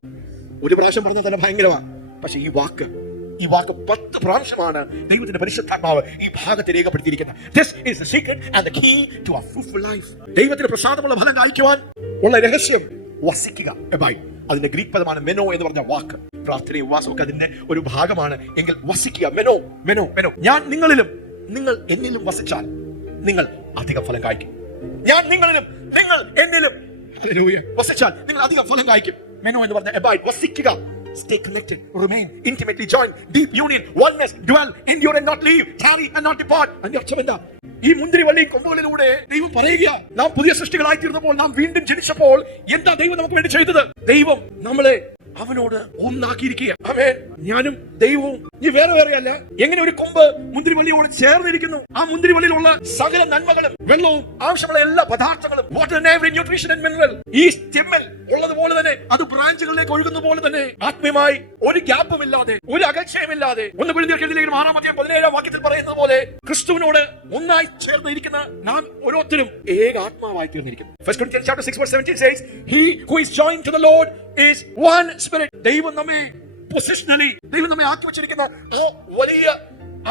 ഒരു പ്രാവശ്യം പറഞ്ഞാൽ തന്നെ ഭയങ്കരമാണ്. പക്ഷെ ഈ വാക്ക് 10 പ്രാവശ്യമാണ് ദൈവത്തിന്റെ പരിശുദ്ധാത്മാവ് ഈ ഭാഗത്ത് രേഖപ്പെടുത്തിയിരിക്കുന്നത്. This is the secret and the key to a fruitful life. ദൈവത്തിന്റെ പ്രസാദമുള്ള ഫലം കായ്ക്കുവാൻ ഉള്ള രഹസ്യം വസിക്കുക. Abide. അതിന്റെ ഗ്രീക്ക് പദമാണ് മെനോ എന്ന് പറഞ്ഞ വാക്ക്. പ്രാർത്ഥനയും ഉപവാസമൊക്കെ അതിന്റെ ഒരു ഭാഗമാണ്. എങ്കിൽ വസിക്കുക, മെനോ. ഞാൻ നിങ്ങളിലും, നിങ്ങൾ എന്നിലും വസിച്ചാൽ നിങ്ങൾ അധികം ഫലം കായ്ക്കും. ഞാൻ നിങ്ങളിലും, നിങ്ങൾ എന്നിലും വസിച്ചാൽ നിങ്ങൾ അധികം ഫലം കായ്ക്കും. മെനോ എന്ന് പറഞ്ഞ abide, വസിക്കുക. Stay connected, remain intimately joined, deep union, oneness, dwell, endure and not leave, tarry and not depart. അതിന്റെ അർത്ഥം എന്താ? ഈ മുന്തിരിവള്ളി കൊമ്പുകളിലൂടെ ദൈവം പറയുക, നാം പുതിയ സൃഷ്ടികളായി തീർന്നപ്പോൾ, നാം വീണ്ടും ജനിച്ചപ്പോൾ എന്താ ദൈവം നമുക്ക് വേണ്ടി ചെയ്തത്? ദൈവം നമ്മളെ അവനോട് ഒന്നാക്കിയിരിക്കുക. ആമേൻ. ഞാനും ദൈവവും നീ വേറെ വേറെയല്ല. എങ്ങനെ ഒരു കൊമ്പ് മുന്തിരിവള്ളിയോട് ചേർന്നിരിക്കുന്നു, ആ മുന്തിരിവള്ളിയിലുള്ള സകല നന്മകളും വെള്ളവും ആവശ്യമുള്ള എല്ലാ പദാർത്ഥങ്ങളും water and every nutrition and mineral ഈ സ്റ്റെമ്മിൽ ഉള്ളതുപോലെ തന്നെ അത് ബ്രാഞ്ചുകളിലേക്ക് ഒഴുകുന്ന പോലെ തന്നെ ആത്മീയമായി ഒരു ഗ്യാപ്പും ഇല്ലാതെ ഒരു അകൽച്ചയുമില്ലാതെ 1 കൊരിന്ത്യർ 6-17 വാക്യത്തിൽ പറയുന്നത് പോലെ ക്രിസ്തുവിനോട് ഒന്നായി ചേർന്നിരിക്കുന്ന നാം ഓരോരുത്തരും ഏക ആത്മാവായി തീർന്നിരിക്കുന്നു. 1 Corinthians chapter 6:17 says, he who is joined to the Lord is one spirit. ദൈവം നമ്മെ പൊസിഷണലി ദൈവം നമ്മെ ആക്കി വെച്ചിരിക്കുന്ന ആ വലിയ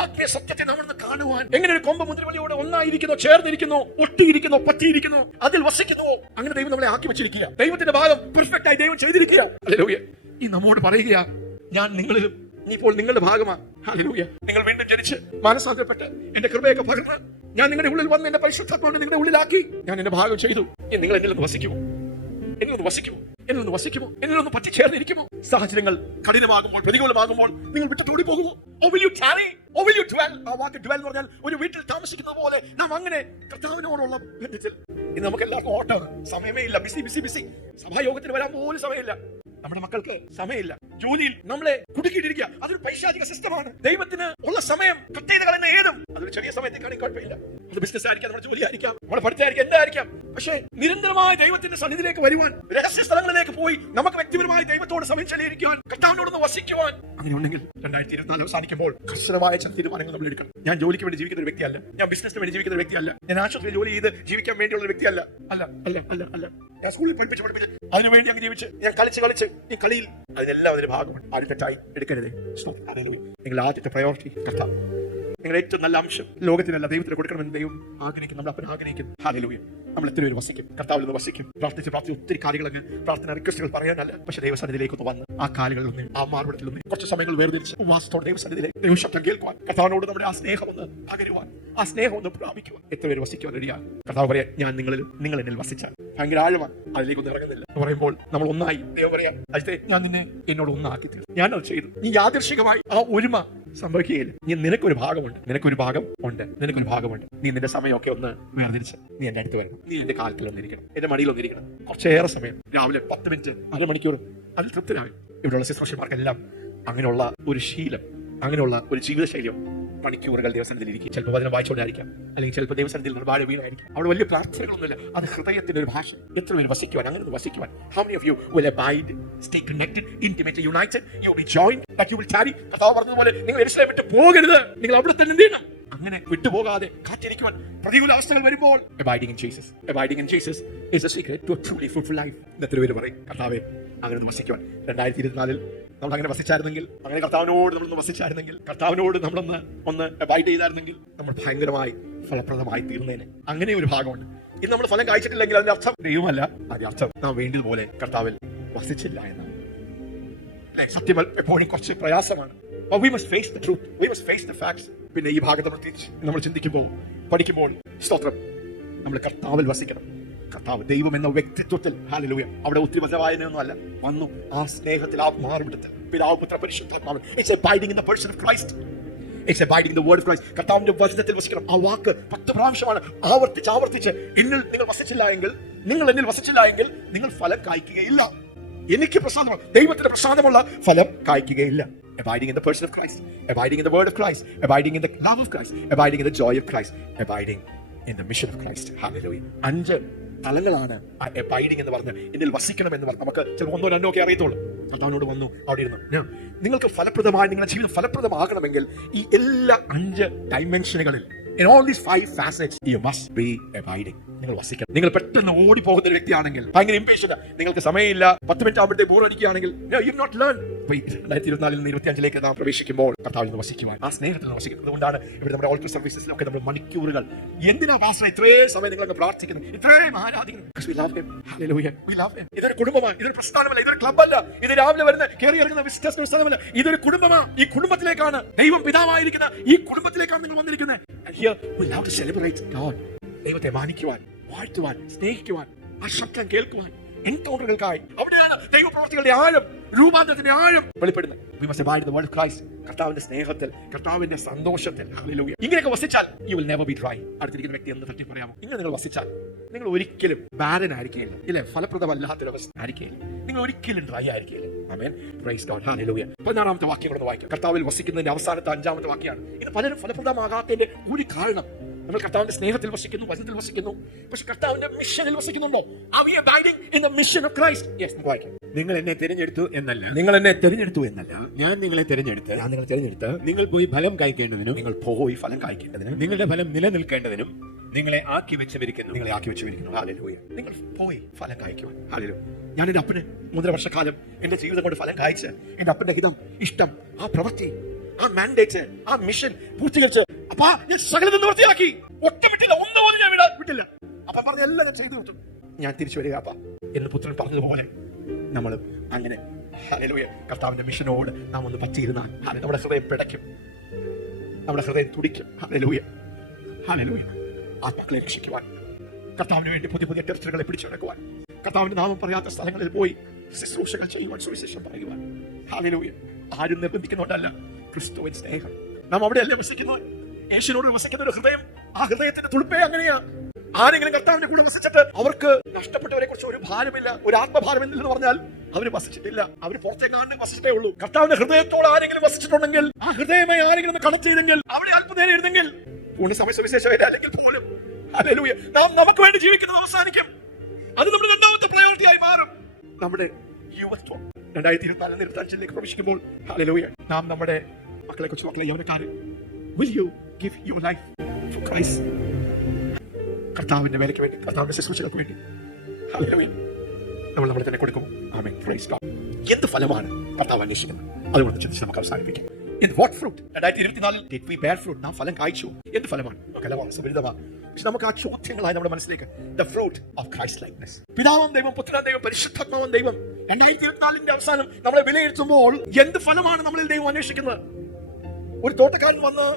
ആത്മീയ സത്യത്തെ നമ്മളൊന്ന് കാണുവാൻ, എങ്ങനെ ഒരു കൊമ്പ് മുന്തിരിവള്ളിയോട് ഒന്നായിരിക്കുന്നു, ചേർന്നിരിക്കുന്നു, ഒട്ടിയിരിക്കുന്നു, പറ്റിയിരിക്കുന്നു, അതിൽ വസിക്കുന്നു, അങ്ങനെ ദൈവം നമ്മളെ ആക്കി വെച്ചിരിക്കുക. ദൈവത്തിന്റെ ഭാഗം പെർഫെക്റ്റ് ആയി ദൈവം ചെയ്തിരിക്കുക. ഹല്ലേലൂയ. ഈ നമ്മോട് പറയുക, ഞാൻ നിങ്ങളിലും നീ ഇപ്പോൾ നിങ്ങളുടെ ഭാഗമാണ്. ഹല്ലേലൂയ. നിങ്ങൾ വീണ്ടും ജനിച്ച് മാനസാന്തരപ്പെട്ട് എന്റെ കൃപയൊക്കെ പകർന്ന് ഞാൻ നിങ്ങളുടെ ഉള്ളിൽ വന്ന് എന്റെ പരിശുദ്ധാത്മാവിനെ നിങ്ങളുടെ ഉള്ളിലാക്കി ഞാൻ എന്റെ ഭാഗം ചെയ്തു. നിങ്ങൾ എന്നിലൊന്ന് വസിക്കുമോ? എന്നിലൊന്ന് വസിക്കുമോ? എന്നിലൊന്ന് വസിക്കുമോ? എന്നിലൊന്ന് പറ്റിച്ചേർന്നിരിക്കുമോ? സാഹചര്യങ്ങൾ കഠിനമാകുമ്പോൾ, പ്രതികൂലമാകുമ്പോൾ നിങ്ങൾ വിട്ടോടി പോകുമോ? Or will you tarry? Or will you dwell? ആ വാക്ക് dwell എന്ന് പറഞ്ഞാൽ ഒരു വീട്ടിൽ താമസിക്കുന്ന പോലെ നാം അങ്ങനെ കർത്താവിനോടുള്ള ബന്ധത്തിൽ. ഇന്ന് നമുക്ക് എല്ലാവർക്കും ഓട്ടം, സമയമേ ഇല്ല, ബിസി ബിസി ബിസി. സഭായോഗത്തിന് വരാൻ പോലും സമയമില്ല. നമ്മുടെ മക്കൾക്ക് സമയമില്ല. ജോലിയിൽ നമ്മളെ കുടുക്കിയിട്ടിരിക്കുക. അതൊരു പൈശാചിക സിസ്റ്റമാണ്. ദൈവത്തിന് ഉള്ള സമയം കട്ട് ചെയ്ത് കളയുന്ന ഏതും അതൊരു ചെറിയ സമയത്തേക്കാണെങ്കിൽ കുഴപ്പമില്ല. അത് ബിസിനസ് ആയിരിക്കാം, നമ്മുടെ ജോലി ആയിരിക്കാം, നമ്മുടെ പഠിത്തമായിരിക്കാം, എന്തായിരിക്കാം. പക്ഷേ നിരന്തരമായ ദൈവത്തിന്റെ സന്നിധിയിലേക്ക് വരുവാൻ, രഹസ്യ സ്ഥലങ്ങളിലേക്ക് പോയി നമുക്ക് വ്യക്തിപരമായി ദൈവത്തോട് സമയം ചെലവഴിക്കുവാൻ, കർത്താവിനോടൊന്ന് വസിക്കുവാൻ, അങ്ങനെ ഉണ്ടെങ്കിൽ 2024 അവസാനിക്കുമ്പോൾ കർശനമായ ചില തീരുമാനങ്ങൾ നമ്മൾ എടുക്കണം. ഞാൻ ജോലിക്ക് വേണ്ടി ജീവിക്കുന്ന ഒരു വ്യക്തിയല്ല. ഞാൻ ബിസിനസിന് വേണ്ടി ജീവിക്കുന്ന ഒരു വ്യക്തിയല്ല. ഞാൻ ആശുപത്രിയിൽ ജോലി ചെയ്ത് ജീവിക്കാൻ വേണ്ടിയുള്ള ഒരു വ്യക്തിയല്ല. അല്ല അല്ല അല്ല അല്ല ഞാൻ സ്കൂളിൽ പഠിപ്പിച്ച് അതിനു വേണ്ടി അങ്ങ് ജീവിച്ച് ഞാൻ കളിച്ച് ഈ കളിയിൽ അതിനെല്ലാം അതിന്റെ ഭാഗമാണ്. ആരും തെറ്റായി എടുക്കരുതേ. നിങ്ങൾ ആദ്യത്തെ പ്രയോറിറ്റി കർത്താവ്. നിങ്ങളുടെ ഏറ്റവും നല്ല അംശം ലോകത്തിനല്ല ദൈവത്തിന് കൊടുക്കണമെന്ന് ദൈവം ആഗ്രഹിക്കുന്നു. നമ്മൾ അപ്പം ആഗ്രഹിക്കുന്നു. ഹല്ലേലൂയ. നമ്മൾ എത്ര പേര് വസിക്കും? കർത്താവിൽ നിന്ന് വസിക്കും. പ്രാർത്ഥിച്ച് ഒത്തിരി കാര്യങ്ങളൊക്കെ പ്രാർത്ഥന റിക്വസ്റ്റുകൾ പറയാനല്ല, പക്ഷേ ദൈവസന്നിധിയിലേക്കൊന്ന് വന്ന് ആ കാലുകളിലൊന്ന്, ആ മാർവിടത്തിലൊന്ന് കുറച്ച് സമയങ്ങൾ വേർതിരിച്ച് ഉപവാസത്തോടെ ദൈവസന്നിധിയിലേക്ക് ദൈവശബ്ദം കേൾക്കുവാൻ, കർത്താവിനോട് നമ്മുടെ ആ സ്നേഹം ഒന്ന് പകരുവാൻ, ആ സ്നേഹം ഒന്ന് പ്രാപിക്കുവാൻ എത്ര പേര് വസിക്കുവാൻ റെഡിയാണ്? കർത്താവ് പറയാം, ഞാൻ നിങ്ങളിലും നിങ്ങൾ എന്നിൽ വസിച്ചാൽ. ഭയങ്കര ആഴമാണ്, അതിലേക്കൊന്നും ഇറങ്ങുന്നില്ല എന്ന് പറയുമ്പോൾ നമ്മൾ ഒന്നായി. ദൈവം പറയാം, അജിത്തെ ഞാൻ നിന്നെ എന്നോട് ഒന്നാക്കി തീർന്നു, ഞാനത് ചെയ്തു. നീ യാദൃശികമായി ആ ഒരുമ സംഭവിക്കുകയില്ല. നിനക്കൊരു ഭാഗമുണ്ട്, നിനക്കൊരു ഭാഗമുണ്ട്. നീ നിന്റെ സമയമൊക്കെ ഒന്ന് വേർതിരിച്ച് നീ എന്റെ അടുത്ത് വരണം. നീ എന്റെ കാലത്തിൽ ഒന്നിരിക്കണം, എന്റെ മടിയിൽ ഒന്നിരിക്കണം. കുറച്ചേറെ സമയം, രാവിലെ 10 മിനിറ്റ്, അരമണിക്കൂർ, അതിൽ തൃപ്തരാകും. ഇവിടെയുള്ള ശുശ്രൂഷമാർക്കെല്ലാം അങ്ങനെയുള്ള ഒരു ശീലം, അങ്ങനെയുള്ള ഒരു ജീവിതശൈലിയോ മണിക്കൂറുകൾ ദൈവസന്നിധിയിൽ ഇരിക്കും. ചിലപ്പോൾ വചനം വായിച്ചുകൊണ്ടായിരിക്കാം, അല്ലെങ്കിൽ ചിലപ്പോൾ ദൈവസന്നിധിയിൽ നിർമ്മാണ വീണായിരിക്കും. അവിടെ വലിയ പ്രാർത്ഥനകളൊന്നുമില്ല. അത് ഹൃദയത്തിന്റെ ഒരു ഭാഷ. എത്ര പേര് വസിക്കുവാൻ, അങ്ങനെ ഒന്ന് വസിക്കുവാൻ? How many of you will abide, stay connected, intimately united? You will be joined, that you will tarry. കർത്താവ് പറഞ്ഞതുപോലെ നിങ്ങൾ യെരൂശലേം വിട്ട് പോകരുത്, നിങ്ങൾ അവിടെ തന്നെ നീണം. അങ്ങനെ വിട്ടുപോകാതെ കാത്തിരിക്കുവാൻ. പ്രതികൂല അവസ്ഥകൾ വരുമ്പോൾ abiding in Jesus is a secret to a truly fruitful life. എത്ര പേര് പറയും, കർത്താവേ അങ്ങനെ വസിക്കുവാൻ. 2024 നമ്മൾ അങ്ങനെ വസിച്ചായിരുന്നെങ്കിൽ, അങ്ങനെ കർത്താവിനോട് നമ്മളൊന്ന് വസിച്ചായിരുന്നെങ്കിൽ, കർത്താവിനോട് നമ്മളൊന്ന് അബൈഡ് ചെയ്തായിരുന്നെങ്കിൽ നമ്മൾ ഭയങ്കരമായി ഫലപ്രദമായി തീർന്നേനെ. അങ്ങനെ ഒരു ഭാഗമുണ്ട്. ഇന്ന് നമ്മൾ ഫലം കായ്ച്ചിട്ടില്ലെങ്കിൽ അതിന്റെ അർത്ഥം ദൈവമല്ല, അതിന്റെ അർത്ഥം നാം വേണ്ടതുപോലെ കർത്താവിൽ വസിച്ചില്ല എന്നാണ്. അല്ലെ? സത്യം എപ്പോഴും കുറച്ച് പ്രയാസമാണ്. But we must face the truth. We must face the facts. പിന്നെ ഈ ഭാഗത്ത് നമ്മൾ ചിന്തിക്കുമ്പോൾ, പഠിക്കുമ്പോൾ, സ്തോത്രം, നമ്മൾ കർത്താവിൽ വസിക്കണം. കർത്താവ് ദൈവം എന്ന വ്യക്തിത്വത്തിൽ, ഹല്ലേലൂയ, അവിടെ ഒത്തിരി വായനയൊന്നും അല്ല, വന്നു ആ സ്നേഹത്തിൽ, ആ മാർവിടത്തിൽ, പിതാവ് പുത്ര പരിശുദ്ധാത്മാവ്. It's abiding in the person of Christ. It's abiding in the word of Christ. കർത്താവിന്റെ വചനത്തിൽ വസിക്കണം. ആ വാക്ക് 10 പ്രാവശ്യമാണ് ആവർത്തിച്ച് എന്നിൽ നിങ്ങൾ വസിച്ചില്ല എങ്കിൽ, നിങ്ങൾ ഫലം കായ്ക്കുകയില്ല. എനിക്ക് പ്രസാദമാണ്, ദൈവത്തിന്റെ പ്രസാദമുള്ള ഫലം കായ്ക്കുകയില്ല. Abiding in the person of Christ, abiding in the word of Christ, abiding in the love of Christ, abiding in the joy of Christ, abiding in the mission of Christ. Hallelujah. 5 തലങ്ങളാണ് ആ abiding എന്ന് പറഞ്ഞ്, എന്നിൽ വസിക്കണം എന്ന് പറഞ്ഞ്. നമുക്ക് ചില 1 2 ഒക്കെ അറിയത്തുള്ളൂ. കർത്താവിനോട് വന്നു, അവിടെ ഇരുന്നു. നിങ്ങൾക്ക് ഫലപ്രദമായി നിങ്ങളുടെ ജീവിതം ഫലപ്രദമാകണമെങ്കിൽ ഈ എല്ലാ 5 ഡൈമെൻഷനുകളിൽ, in all these 5 facets, you must be abiding. നിങ്ങൾ വസിക്കണം. നിങ്ങൾ പെട്ടെന്ന് ഓടി പോകുന്ന ഒരു വ്യക്തിയാണെങ്കിൽ, ഭയങ്കര ഇംപേഷ്യന്റ്, നിങ്ങൾക്ക് സമയമില്ല, 10 മിനിറ്റ് ആകുമ്പോഴത്തേക്ക് ബോർ അടിക്കുകയാണെങ്കിൽ, you not learn. 2024 നിന്ന് 2025 നാം പ്രവേശിക്കുമ്പോൾ കർത്താവിൽ നിന്ന് വസിക്കുവാൻ, ആ സ്നേഹത്തിൽ നിന്ന് വസിക്കുന്നത്. അതുകൊണ്ടാണ് ഇവിടെ നമ്മുടെ ഓൾട്ടർ സർവീസസിലൊക്കെ നമ്മൾ മണിക്കൂറുകൾ, എന്തിനാ പാസ്റ്റർ ഇത്രയും സമയം നിങ്ങളൊക്കെ പ്രാർത്ഥിക്കുന്നു, ഇത്രയും ആരാധിക്കുന്നു? Because we love him. Hallelujah. We love him. ഇതൊരു കുടുംബമാണ്, ഇതൊരു പ്രസ്ഥാനമല്ല, ഇതൊരു ക്ലബ്ബല്ല, ഇത് രാവിലെ വരുന്ന കയറി ഇറങ്ങുന്ന വിസിറ്റേഴ്സ് പ്രസ്ഥാനമല്ല, ഇതൊരു കുടുംബമാണ്. ഈ കുടുംബത്തിലേക്കാണ്, ദൈവം പിതാവായിരിക്കുന്ന ഈ കുടുംബത്തിലേക്കാണ് നിങ്ങൾ വന്നിരിക്കുന്നത്. And here we love to celebrate God. ദൈവത്തെ മാനിക്കുവാൻ, വാഴ്ത്തുവാൻ, സ്നേഹിക്കുവാൻ, ആ ശബ്ദം കേൾക്കുവാൻ, എൻകൗണ്ടറുകൾക്കായി. അവിടെയാണ് ദൈവപ്രവൃത്തികളുടെ ആഴം, രൂപാന്തരത്തിന്റെ ആഴം വെളിപ്പെടുന്നത്. We must abide in the word of Christ. കർത്താവിന്റെ സ്നേഹത്തിൽ, കർത്താവിന്റെ സന്തോഷത്തിൽ. ഹല്ലേലൂയ. ഇങ്ങനെയൊക്കെ വസിച്ചാൽ you will never be dry. അടുത്തിരിക്കുന്ന വ്യക്തി എന്ന് തട്ടി പറയാമോ? ഇങ്ങനെ നിങ്ങൾ വസിച്ചാൽ നിങ്ങൾ ഒരിക്കലും ബാരൻ ആയിരിക്കില്ല, ഇല്ലേ? ഫലപ്രദമല്ലാത്തൊരവസ്ഥ ആയിരിക്കില്ല. നിങ്ങൾ ഒരിക്കലും ഡ്രൈ ആയിരിക്കില്ല. ആമേൻ. Praise God. ഹല്ലേലൂയ. 16ാമത്തെ വാക്യം കൂടെ വായിക്കാം. കർത്താവിൽ വസിക്കുന്നതിന്റെ അവസാനത്തെ 5ാമത്തെ വാക്യമാണ്. ഇത് പലരും ഫലപ്രദമാകാത്തതിന്റെ ഒരു കാരണം, നമ്മൾ കർത്താവിന്റെ സ്നേഹത്തിൽ വസിക്കുന്നു, വചനത്തിൽ വസിക്കുന്നു, പക്ഷെ കർത്താവിന്റെ മിഷനിൽ വസിക്കുന്നുണ്ടോ? Are we abiding in the mission of Christ? Yes, നമുക്ക് വായിക്കാം. നിങ്ങൾ എന്നെ തിരഞ്ഞെടുത്തു എന്നല്ല, നിങ്ങൾ എന്നെ തിരഞ്ഞെടുത്തു എന്നല്ല, ഞാൻ നിങ്ങളെ തിരഞ്ഞെടുത്ത് ഞാൻ നിങ്ങളെ തിരഞ്ഞെടുത്ത് നിങ്ങൾ പോയി ഫലം കായ്ക്കേണ്ടതിനും നിങ്ങൾ പോയി ഫലം കായ്ക്കേണ്ടതിന് നിങ്ങളുടെ ഫലം നിലനിൽക്കേണ്ടതിനും നിങ്ങളെ ആക്കി വെച്ചവരിക്കുന്നു. നിങ്ങളെ ആക്കി വെച്ചിരിക്കുന്നു. ഹല്ലേലൂയ. നിങ്ങൾ പോയി ഫലം കായ്ക്കുവാൻ. ഹല്ലേലൂയ. ഞാൻ എന്റെ അപ്പന് 3 വർഷക്കാലം എന്റെ ജീവിതം കൊണ്ട് ഫലം കായ്ച്ച് എന്റെ അപ്പന്റെ ഹിതം, ഇഷ്ടം, ആ പ്രവൃത്തി, ആ മാൻഡേറ്റ്, ആ മിഷൻ പൂർത്തീകരിച്ച് അപ്പാ ഞാൻ സകലതും നിവൃത്തിയാക്കി. ഒറ്റമിട്ടില്ല, ഒന്നുപോലും ഞാൻ വിട്ടില്ല. അപ്പ പറഞ്ഞ എല്ലാം ഞാൻ ചെയ്തു വിട്ടു. ഞാൻ തിരിച്ചു വരിക അപ്പ എന്ന് പുത്രൻ പറഞ്ഞതുപോലെ നമ്മൾ അങ്ങനെ ഹല്ലേലൂയ കർത്താവിന്റെ മിഷനോട് നാം ഒന്ന് പറ്റിയിരുന്നാൽ നമ്മുടെ ഹൃദയം പിടയ്ക്കും, നമ്മുടെ ഹൃദയം തുടിക്കും. ഹല്ലേലൂയ. ഹല്ലേലൂയ. ആത്മാക്കളെ രക്ഷിക്കുവാൻ, കർത്താവിന് വേണ്ടി പുതിയ പുതിയ ടെറിട്ടറികളെ പിടിച്ചെടുക്കുവാൻ, കർത്താവിന്റെ നാമം പറയാത്ത സ്ഥലങ്ങളിൽ പോയി ശുശ്രൂഷകൾ ചെയ്യുവാൻ, സുവിശേഷം പറയുവാൻ. ഹല്ലേലൂയ. ആരും നിർബന്ധിക്കുന്നുണ്ടല്ല, ക്രിസ്തുവിൻ സ്നേഹം. നാം അവിടെയല്ലേ വസിക്കുന്നത്? യേശുവിനോട് വസിക്കുന്ന ഒരു ഹൃദയം, ആ ഹൃദയത്തിന്റെ തുളുപ്പേ അങ്ങനെയാ. ആരെങ്കിലും കർത്താവിന്റെ കൂടെ വസിച്ചിട്ട് അവർക്ക് നഷ്ടപ്പെട്ടവരെ കുറിച്ച് ഒരു ഭാരമില്ല, ഒരു ആത്മഭാരം എന്ന് പറഞ്ഞാൽ അവര് വസിച്ചിട്ടില്ല, അവര് പുറത്തേക്കാണ്ട് വസിച്ചിട്ടേ ഉള്ളൂ. കർത്താവിന്റെ ഹൃദയത്തോട് ആരെങ്കിലും വസിച്ചിട്ടുണ്ടെങ്കിൽ, ആ ഹൃദയമായി ആരെങ്കിലും കണക്ട് ചെയ്തെങ്കിൽ, അവിടെ അല്പനേരം ഇരുന്നെങ്കിൽ, പൂർണ്ണ സുവിശേഷം അല്ലെങ്കിൽ പോലും ഹല്ലേലൂയ നാം നമുക്ക് വേണ്ടി ജീവിക്കുന്നത് അവസാനിക്കും. അത് നമ്മുടെ 2ാമത്തെ പ്രയോറിറ്റി ആയി മാറും. നമ്മുടെ യുവത്വം 2024 പ്രവേശിക്കുമ്പോൾ ഹല്ലേലൂയ നാം നമ്മുടെ മക്കളെ കുറിച്ച്, മക്കളെ യൗവനക്കാരെ, will you give your life for Christ? കർത്താവിന്റെ വേലയ്ക്ക് വേണ്ടി, കർത്താവിന്റെ ശുശ്രൂഷകൾക്ക് വേണ്ടി ഹല്ലേലൂയ നമ്മൾ നമ്മളെ തന്നെ കൊടുക്കും. ആമേൻ. Praise God. എന്ത് ഫലമാണ് കർത്താവ് അന്വേഷിക്കുന്നത്? അതുകൊണ്ട് ചിന്തിച്ച് നമുക്ക് അവസാനിപ്പിക്കാം. In what fruit? 2024 did we bear fruit? നാം ഫലം കായ്ച്ചു. എന്ത് ഫലമാണ്? പക്ഷെ നമുക്ക് ആ ചോദ്യങ്ങളായി നമ്മുടെ മനസ്സിലേക്ക് the fruit of Christ likeness. പിതാവാം ദൈവം, പുത്രനാം ദൈവം, പരിശുദ്ധാത്മാവാം ദൈവം 2024 അവസാനം നമ്മളെ വിലയിരുത്തുമ്പോൾ എന്ത് ഫലമാണ് നമ്മളിൽ ദൈവം അന്വേഷിക്കുന്നത്? ഒരു തോട്ടക്കാരൻ വന്ന്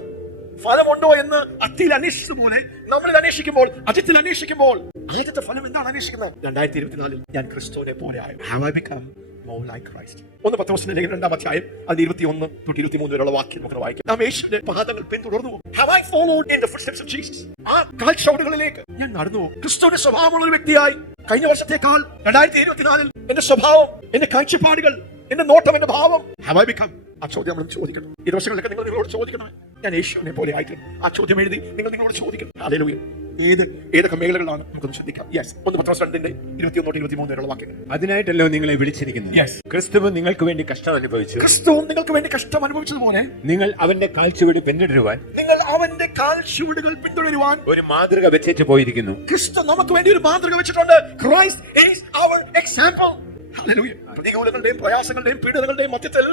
ഫലമുണ്ടോ എന്ന് അത്തിയിൽ അന്വേഷിച്ചതുപോലെ നമ്മളിൽ അന്വേഷിക്കുമ്പോൾ, അജിത്തിൽ അന്വേഷിക്കുമ്പോൾ ആദ്യത്തെ ഫലം എന്താണ് അന്വേഷിക്കുന്നത്? 2024 ഞാൻ ക്രിസ്തുവിനെ പോലെ ആയി. Have I become more like Christ? 1 പത്രോസിന്റെ ലേഖനം 2-ാം അധ്യായം 21-23 വരെയുള്ള വാക്യം നമുക്ക് വായിക്കാം. നാം യേശുവിന്റെ പാദങ്ങൾ പിന്തുടർന്നു. Have I followed in the footsteps of Jesus? ആ കാൽച്ചുവടുകളിലേക്ക് ഞാൻ നടന്നു. ക്രിസ്തുവിന്റെ സ്വഭാവമുള്ള ഒരു വ്യക്തിയായി കഴിഞ്ഞ വർഷത്തേക്കാൾ 2024 എന്റെ സ്വഭാവം, എന്റെ കാഴ്ചപ്പാടുകൾ, എന്റെ നോട്ടം, എന്റെ ഭാവം have I become? ആ ചോദ്യം നമ്മൾ ചോദിക്കണം. ഈ ദിവസങ്ങളിലൊക്കെ നിങ്ങൾ നിങ്ങളോട് ചോദിക്കണം, ഞാൻ യേശുവിനെ പോലെ ആയിട്ട്. ആ ചോദ്യം എഴുതി നിങ്ങൾ നിങ്ങളോട് ചോദിക്കണം. ഹല്ലേലൂയ. ഏതൊക്കെ മേഖലകളാണ് നമുക്കൊന്ന് ശ്രദ്ധിക്കാം. 1 പത്രോസ് 2:21-23 വരെയുള്ള വാക്യങ്ങൾ. അതിനായിട്ടല്ലോ നിങ്ങളെ വിളിച്ചിരിക്കുന്നത്. ക്രിസ്തു നിങ്ങൾക്ക് വേണ്ടി കഷ്ടം അനുഭവിച്ചു. ക്രിസ്തുവും നിങ്ങൾക്ക് വേണ്ടി കഷ്ടം അനുഭവിച്ചതുപോലെ നിങ്ങൾ അവന്റെ കാൽച്ചുവട് പിന്തുടരുവാൻ, നിങ്ങൾ അവന്റെ കാൽച്ചുവടുകൾ പിന്തുടരുവാൻ ഒരു മാതൃക വെച്ചേറ്റ് പോയിരിക്കുന്നു. ക്രിസ്തു നമുക്ക് വേണ്ടി ഒരു മാതൃക വെച്ചിട്ടുണ്ട്. Christ is our example. ഹല്ലേലൂയ. പ്രതികൂലങ്ങളുടെയും പ്രയാസങ്ങളുടെയും പീഡനങ്ങളുടെയും മധ്യത്തിൽ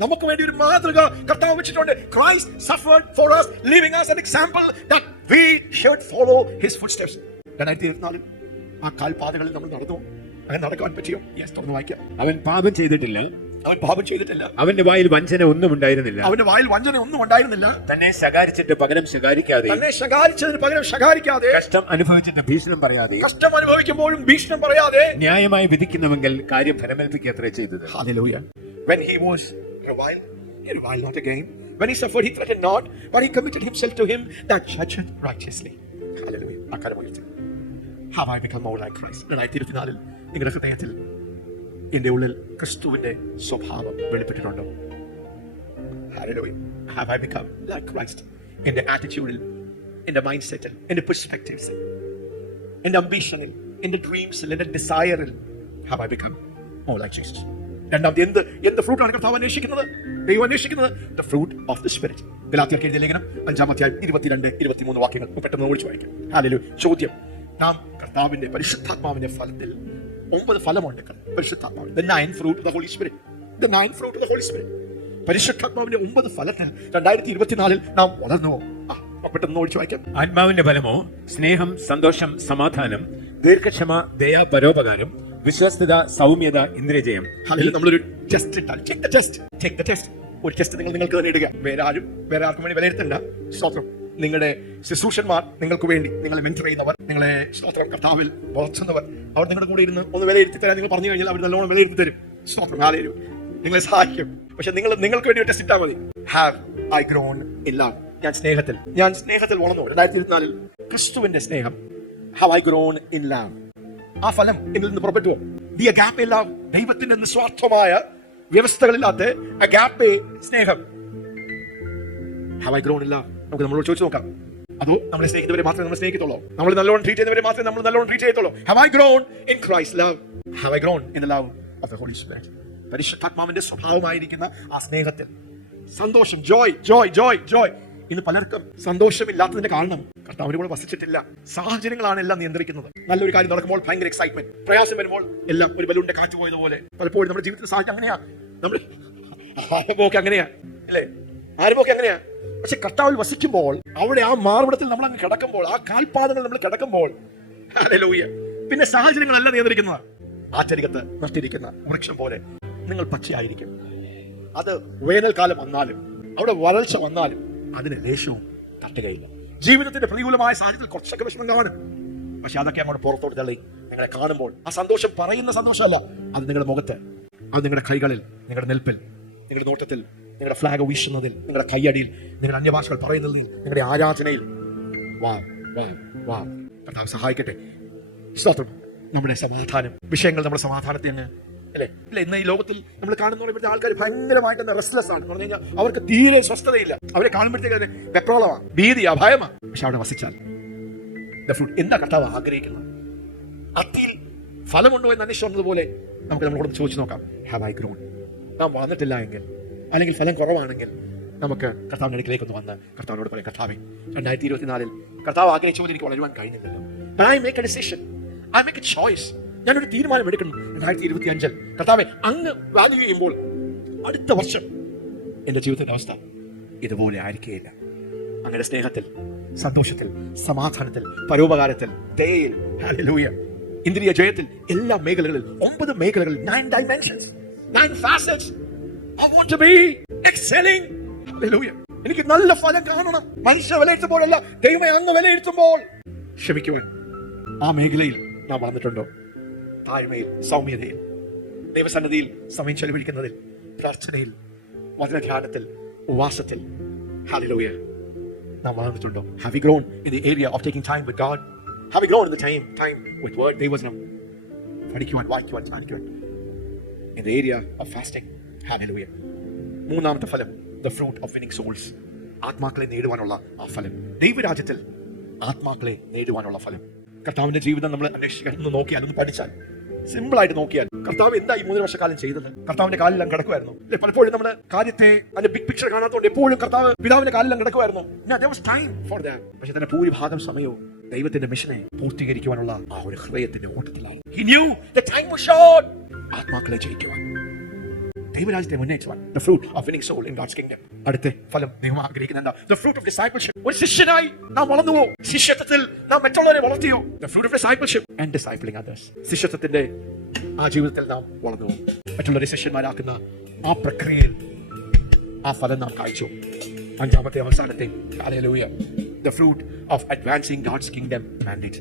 നമുക്ക് വേണ്ടി ഒരു മാതൃക കർത്താവ് വെച്ചിട്ടുണ്ട്. Christ suffered for us, leaving us an example that we should follow his footsteps. 2024 ആ കാൽപാതകളിൽ നമ്മൾ നടന്നു. അങ്ങനെ നടക്കാൻ പറ്റിയോ? തുറന്നു വായിക്കാം. അവൻ പാപം ചെയ്തിട്ടില്ല, അവൻ പാപം ചെയ്തിട്ടില്ല, അവന്റെ വായിൽ വഞ്ചന ഒന്നും ഉണ്ടായിരുന്നില്ല, അവന്റെ വായിൽ വഞ്ചന ഒന്നും ഉണ്ടായിരുന്നില്ല, തന്നെ ശകാരിച്ചിട്ട് പകരം ശകാരിക്കാതെ, തന്നെ ശകാരിച്ചതിന് പകരം ശകാരിക്കാതെ, കഷ്ടം അനുഭവിച്ചിട്ട് ഭീഷണം പറയാതെ, കഷ്ടം അനുഭവിക്കുമ്പോഴും ഭീഷണം പറയാതെ ന്യായമായി വിധിക്കുന്നുവെങ്കിൽ കാര്യം ഫലമേൽപ്പിക്കത്രേ ചെയ്തത്. Hallelujah. When he was reviled, he reviled not again. When he suffered, he threatened not, but he committed himself to him that judgeth righteously. Hallelujah. അക്കാലമുയർത്തി. Have I become more like Christ? 2024 നിങ്ങളുടെ ഹൃദയത്തിൽ, എന്റെ ഉള്ളിൽ ക്രിസ്തുവിന്റെ സ്വഭാവം വെളിപ്പെട്ടിട്ടുണ്ടോ? Hallelujah. Have I become like Christ? എന്റെ ആറ്റിറ്റ്യൂഡിൽ, എന്റെ mind സെറ്റിൽ, എന്റെ പെർസ്പെക്റ്റീവ്സിൽ, എന്റെ അംബിഷനിൽ, എന്റെ ഡ്രീംസിൽ, എന്റെ ഡിസയറിൽ have I become more like Jesus? രണ്ടാമത് എന്ത് ഫ്രൂട്ടാണ് കർത്താവ് അന്വേഷിക്കുന്നത്? ദൈവം അന്വേഷിക്കുന്നത് the fruit of the spirit. ഗലാത്യർക്ക് എഴുതിയ ലേഖനം 5-ാം അധ്യായം 22-23 വാക്യങ്ങൾ പെട്ടെന്ന് ഓടിച്ചു വായിക്കാം. ഹല്ലേലൂയ. ചോദ്യം, നാം കർത്താവിന്റെ പരിശുദ്ധാത്മാവിന്റെ ഫലത്തിൽ 9 ഫലമുണ്ട്. പരിശുദ്ധാത്മാവ് the 9th fruit of the Holy Spirit. The 9th fruit of the Holy Spirit. പരിശുദ്ധാത്മാവിന്റെ 9 ഫലത്തിൽ 2024 നാം വളർന്നുവോ? പെട്ടെന്ന് ഓടിച്ചു വായിക്കാം. ആത്മാവിന്റെ ഫലമോ സ്നേഹം, സന്തോഷം, സമാധാനം, ദീർഘക്ഷമ, ദയ, പരോപകാരം, വിശ്വസ്തത, സൗമ്യത, ഇന്ദ്രിയജയം. നമ്മളൊരു ടെസ്റ്റ് ഇട്ടാൽ ടേക്ക് ദ ടെസ്റ്റ്. ഒരു ടെസ്റ്റ് നിങ്ങൾക്ക് തന്നെ ഇടുക. വേറെ ആർക്കും വേണ്ടി വിലയിരുത്തണ്ട. സ്തോത്രം. നിങ്ങളുടെ ശുശ്രൂഷന്മാർ, നിങ്ങൾക്ക് വേണ്ടി നിങ്ങളെ മെന്റർ ചെയ്യുന്നവർ, നിങ്ങളെ സ്തോത്രം കർത്താവിൽ വളർത്തുന്നവർ, അവർ നിങ്ങളുടെ കൂടെ ഇരുന്ന് ഒന്ന് വിലയിരുത്തി തരാൻ നിങ്ങൾ പറഞ്ഞു കഴിഞ്ഞാൽ അവർ നല്ലോണം വിലയിരുത്തി തരും. സ്തോത്രം. ഹല്ലേലൂയ. നിങ്ങളെ സഹായിക്കും. പക്ഷെ നിങ്ങൾക്ക് വേണ്ടി ഒരു ടെസ്റ്റ് ഇട്ടാൽ മതി. Have I grown in love? ഞാൻ സ്നേഹത്തിൽ വളർന്നു. 2024 ക്രിസ്തുവിന്റെ സ്നേഹം. Have I grown in love? ആ ഫലം എന്നിൽ നിന്ന് പുറപ്പെട്ടു. ദി അഗാപ്പെ ലവ്, ദൈവത്തിന്റെ നിസ്വാർത്ഥമായ വ്യവസ്ഥകളില്ലാത്ത അഗാപ്പെ സ്നേഹം. ഹാവ് ഐ ഗ്രോൺ ഇല്ല? നമുക്ക് നമ്മളോട് ചോദിച്ചു നോക്കാം. അതോ നമ്മളെ സ്നേഹിക്കുന്നവരെ മാത്രമേ നമ്മൾ സ്നേഹിക്കത്തുള്ളൂ? നമ്മൾ നല്ലോണം ട്രീറ്റ് ചെയ്യുന്നവരെ മാത്രമേ നമ്മൾ നല്ലോണം ട്രീറ്റ് ചെയ്യത്തുള്ളൂ? Have I grown in Christ love? Have I grown in the love of the Holy Spirit? പരിശുദ്ധാത്മാവിന്റെ സ്വഭാവമായിരിക്കുന്ന ആ സ്നേഹത്തിൽ സന്തോഷം, ജോയ് ജോയ് ജോയ് ജോയ്. ഇന്ന് പലർക്കും സന്തോഷമില്ലാത്തതിന്റെ കാരണം കർത്താവിന്റെ കൂടെ വസിച്ചിട്ടില്ല. സാഹചര്യങ്ങളാണ് എല്ലാം നിയന്ത്രിക്കുന്നത്. നല്ലൊരു കാര്യം നടക്കുമ്പോൾ ഭയങ്കര എക്സൈറ്റ്മെന്റ്, പ്രയാസം വരുമ്പോൾ എല്ലാം ഒരു ബലൂണിന്റെ കാറ്റ് പോയതുപോലെ. പലപ്പോഴും നമ്മുടെ ജീവിതത്തിൽ സാഹചര്യം അങ്ങനെയാ, നമ്മുടെ ആരംഭമൊക്കെ അങ്ങനെയാ അല്ലേ? ആരംഭമൊക്കെ അങ്ങനെയാ. പക്ഷെ കർത്താവിൽ വസിക്കുമ്പോൾ, അവിടെ ആ മാർവിടത്തിൽ നമ്മൾ അങ്ങ് കിടക്കുമ്പോൾ, ആ കാൽപാദങ്ങൾ നമ്മൾ കിടക്കുമ്പോൾ, ഹല്ലേലൂയ, പിന്നെ സാഹചര്യങ്ങളല്ല നിയന്ത്രിക്കുന്നത്. ആറ്റരികത്ത് നട്ടിരിക്കുന്ന വൃക്ഷം പോലെ നിങ്ങൾ പച്ചയായിരിക്കും. അത് വേനൽക്കാലം വന്നാലും അവിടെ വരൾച്ച വന്നാലും അതിന് ലേശവും തട്ടുകയില്ല. ജീവിതത്തിന്റെ പ്രതികൂലമായ സാഹചര്യത്തിൽ കുറച്ചൊക്കെ വിഷമം കാണും. പക്ഷെ അതൊക്കെ അങ്ങോട്ട് പുറത്തോട്ട് തള്ളി നിങ്ങളെ കാണുമ്പോൾ ആ സന്തോഷം പറയുന്ന സന്തോഷമല്ല. അത് നിങ്ങളുടെ മുഖത്ത്, അത് നിങ്ങളുടെ കൈകളിൽ, നിങ്ങളുടെ നിൽപ്പിൽ, നിങ്ങളുടെ നോട്ടത്തിൽ, നിങ്ങളുടെ ഫ്ലാഗ് വീശുന്നതിൽ, നിങ്ങളുടെ കൈയടിയിൽ, നിങ്ങളുടെ അന്യഭാഷകൾ പറയുന്നതിൽ, നിങ്ങളുടെ ആരാധനയിൽ. വാ വാ വാ. കർത്താവ് സഹായിക്കട്ടെ. സ്തോത്രം. നമ്മുടെ സമാധാനം, വിഷയങ്ങൾ നമ്മുടെ സമാധാനത്തെ അങ്ങ് അല്ലേ? അല്ലെ, ഇന്ന് ഈ ലോകത്തിൽ നമ്മൾ കാണുന്ന ഇവിടുത്തെ ആൾക്കാർ ഭയങ്കരമായിട്ട് റെസ്റ്റ്ലെസ് ആണ്. പറഞ്ഞു കഴിഞ്ഞാൽ അവർക്ക് തീരെ സ്വസ്ഥതയില്ല. അവരെ കാണുമ്പോഴത്തേക്ക് വെപ്രോളമാണ്, ഭീതിയാ, ഭയമാ. പക്ഷെ അവിടെ വസിച്ചാൽ എന്താ കർത്താവ് ആഗ്രഹിക്കുന്നത്? അത്തിയിൽ ഫലമുണ്ടോ എന്ന് അന്വേഷിച്ചതുപോലെ നമുക്ക് നമ്മളോട് ചോദിച്ചു നോക്കാം. Have I grown? നാം വന്നിട്ടില്ല എങ്കിൽ, അല്ലെങ്കിൽ ഫലം കുറവാണെങ്കിൽ, നമുക്ക് കർത്താവിന്റെ അടുക്കിലേക്ക് ഒന്ന് വന്ന് കർത്താവിനോട് പറയാം, കർത്താവേ, 2024 കർത്താവ് ആഗ്രഹിച്ച പോലെ എനിക്ക് വളരുവാൻ കഴിഞ്ഞില്ലല്ലോ. I make a decision, I make a choice. ഞാനൊരു തീരുമാനം എടുക്കണം. 2025 കർത്താവെ അങ്ങ് വാല്യൂ ചെയ്യുമ്പോൾ അടുത്ത വർഷം എന്റെ ജീവിതത്തിന്റെ അവസ്ഥ ഇതുപോലെ ആയിരിക്കുകയില്ല. അങ്ങയുടെ സ്നേഹത്തിൽ, സന്തോഷത്തിൽ, സമാധാനത്തിൽ, പരോപകാരത്തിൽ, ദയയിൽ, ഹല്ലേലൂയ, ഇന്ദ്രിയ ജയത്തിൽ, എല്ലാ മേഖലകളിൽ, 9 മേഖലകളിൽ, 9 dimensions, 9 facets. I want to be excelling. Hallelujah. എനിക്ക് നല്ല ഫലം കാണണം. മനുഷ്യ വിലയിരുത്തുമ്പോഴല്ല, ദൈവമേ അങ്ങ് വിലയിരുത്തുമ്പോൾ ക്ഷമിക്കുവാൻ ആ മേഖലയിൽ നാം വളർന്നിട്ടുണ്ടോ? താഴ്മയിൽ, സൗമ്യതയിൽ, ദൈവസന്നിധിയിൽ സമയം ചെലവഴിക്കുന്നതിൽ, പ്രാർത്ഥനയിൽ, വചനധ്യാനത്തിൽ, ഉപവാസത്തിൽ, ഹല്ലേലൂയ, നാം വളർന്നിട്ടുണ്ടോ? Have we grown in the area of taking time with God? Have we grown in the time with word? ദൈവവചനം പഠിക്കുവാൻ, വായിക്കുവാൻ, ധ്യാനിക്കുവാൻ. In the area of fasting, hallelujah. മൂന്നാമത്തെ ഫലം, the fruit of winning souls. ആത്മാക്കളെ നേടുവാനുള്ള ആ ഫലം. ദൈവരാജ്യത്തിൽ ആത്മാക്കളെ നേടുവാനുള്ള ഫലം. കർത്താവിന്റെ ജീവിതം നമ്മൾ അന്വേഷിക്കാൻ, ഒന്ന് നോക്കിയാൽ, ഒന്ന് പഠിച്ചാൽ, സിമ്പിൾ ആയിട്ട് നോക്കിയാൽ, കർത്താവ് എന്താ ഈ 3 വർഷക്കാലം ചെയ്തത്? കർത്താവിന്റെ കാലിലും കിടക്കുമായിരുന്നു. പലപ്പോഴും നമ്മൾ കാര്യത്തെ അതിന്റെ ബിഗ് പിക്ചർ കാണാത്തതുകൊണ്ട് എപ്പോഴും കർത്താവ് പിതാവിന്റെ കാലിലും കിടക്കുമായിരുന്നു. പക്ഷെ തന്നെ ഭൂരിഭാഗം സമയവും ദൈവത്തിന്റെ മിഷനെ പൂർത്തീകരിക്കുവാനുള്ള ആ ഒരു ഹൃദയത്തിന്റെ ഓട്ടത്തിലായി. He knew the time was short. ആത്മാക്കളെ ജയിക്കുവാൻ, ദൈവരാജ്യത്തെ മുന്നേറ്റുവാൻ. The fruit of winning soul in God's kingdom. അടുത്ത ഫലം ദൈവം ആഗ്രഹിക്കുന്ന എന്താ? The fruit of discipleship. ഒരു ശിഷ്യനായി നാം വളർന്നുവോ? ശിഷ്യത്വത്തിൽ നാം മറ്റുള്ളവരെ വളർത്തിയോ? The fruit of discipleship and discipling others. ശിഷ്യത്വത്തിന്റെ ആ ജീവിതത്തിൽ നാം വളർന്നുവോ? മറ്റുള്ളവരെ ശിഷ്യന്മാരാക്കുന്ന ആ പ്രക്രിയയിൽ ആ ഫലം നാം കായ്ച്ചു. അഞ്ചാമത്തെ അവസാനത്തെ, hallelujah, the fruit of advancing God's kingdom mandate.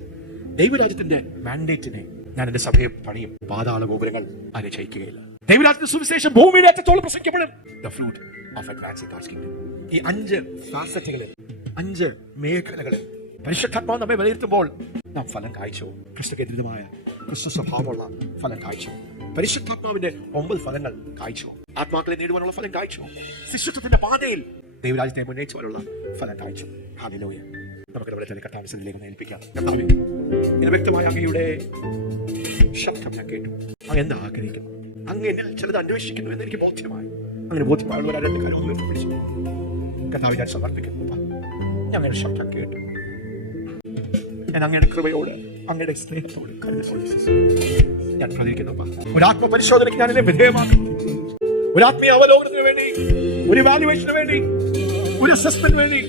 ദൈവരാജ്യത്തിന്റെ മാൻഡേറ്റിനെ ഞാൻ എന്റെ സഭയെ പണിയും, പാതാള ഗോപുരങ്ങൾ അതിനെ ജയിക്കുകയില്ല. ദൈവരാജ്യത്തിന്റെ സുവിശേഷം ഭൂമിയുടെ അറ്റത്തോളം പ്രസംഗിക്കപ്പെടും. The fruit of advancing God's kingdom. ഈ 5 ഫാസറ്റുകളിൽ, 5 മേഖലകളിൽ പരിശുദ്ധാത്മാവ് നമ്മെ വിലയിരുത്തുമ്പോൾ നാം ഫലം കായ്ച്ചു. ക്രിസ്തുകേന്ദ്രിതമായ, ക്രിസ്തു സ്വഭാവമുള്ള ഫലം കായ്ച്ചു. പരിശുദ്ധാത്മാവിന്റെ 9 ഫലങ്ങൾ കായ്ച്ചു. ആത്മാക്കളെ നേടുവാനുള്ള ഫലം കായ്ച്ചു. ശിഷ്യത്വത്തിന്റെ പാതയിൽ ദൈവരാജ്യത്തെ മുന്നേറ്റുവാനുള്ള ഫലം കായ്ച്ചു. ഹല്ലേലൂയ. നമുക്ക് നമ്മുടെ തന്നെ കർത്താവിലേക്ക് ഏൽപ്പിക്കാം. കർത്താവേ, ഇങ്ങനെ വ്യക്തമായ അങ്ങയുടെ ശബ്ദം ഞാൻ കേട്ടു. അങ്ങ് എന്താ ആഗ്രഹിക്കുന്നു? അങ്ങ് എന്നിൽ ചിലത് അന്വേഷിക്കുന്നു എന്ന് എനിക്ക് ബോധ്യമായി. അങ്ങനെ ബോധ്യമായുള്ള 2 കാര്യം ഉയർത്തിപ്പിടിച്ചു കർത്താവേ ഞാൻ സമർപ്പിക്കുന്നു. ഞാൻ അങ്ങയുടെ ശബ്ദം കേട്ടു. ഞാൻ അങ്ങയുടെ കൃപയോട്, അങ്ങയുടെ സ്നേഹത്തോട്, ഞാൻ പ്രതികരിക്കുന്നു. ഒരു ആത്മപരിശോധനയ്ക്ക് ഞാൻ എന്നെ വിധേയമാക്കും. ഒരു ആത്മീയ അവലോകനത്തിന് വേണ്ടി, ഒരു വാല്യുവേഷന് വേണ്ടി, ഒരു അസസ്മെന്റ് വേണ്ടി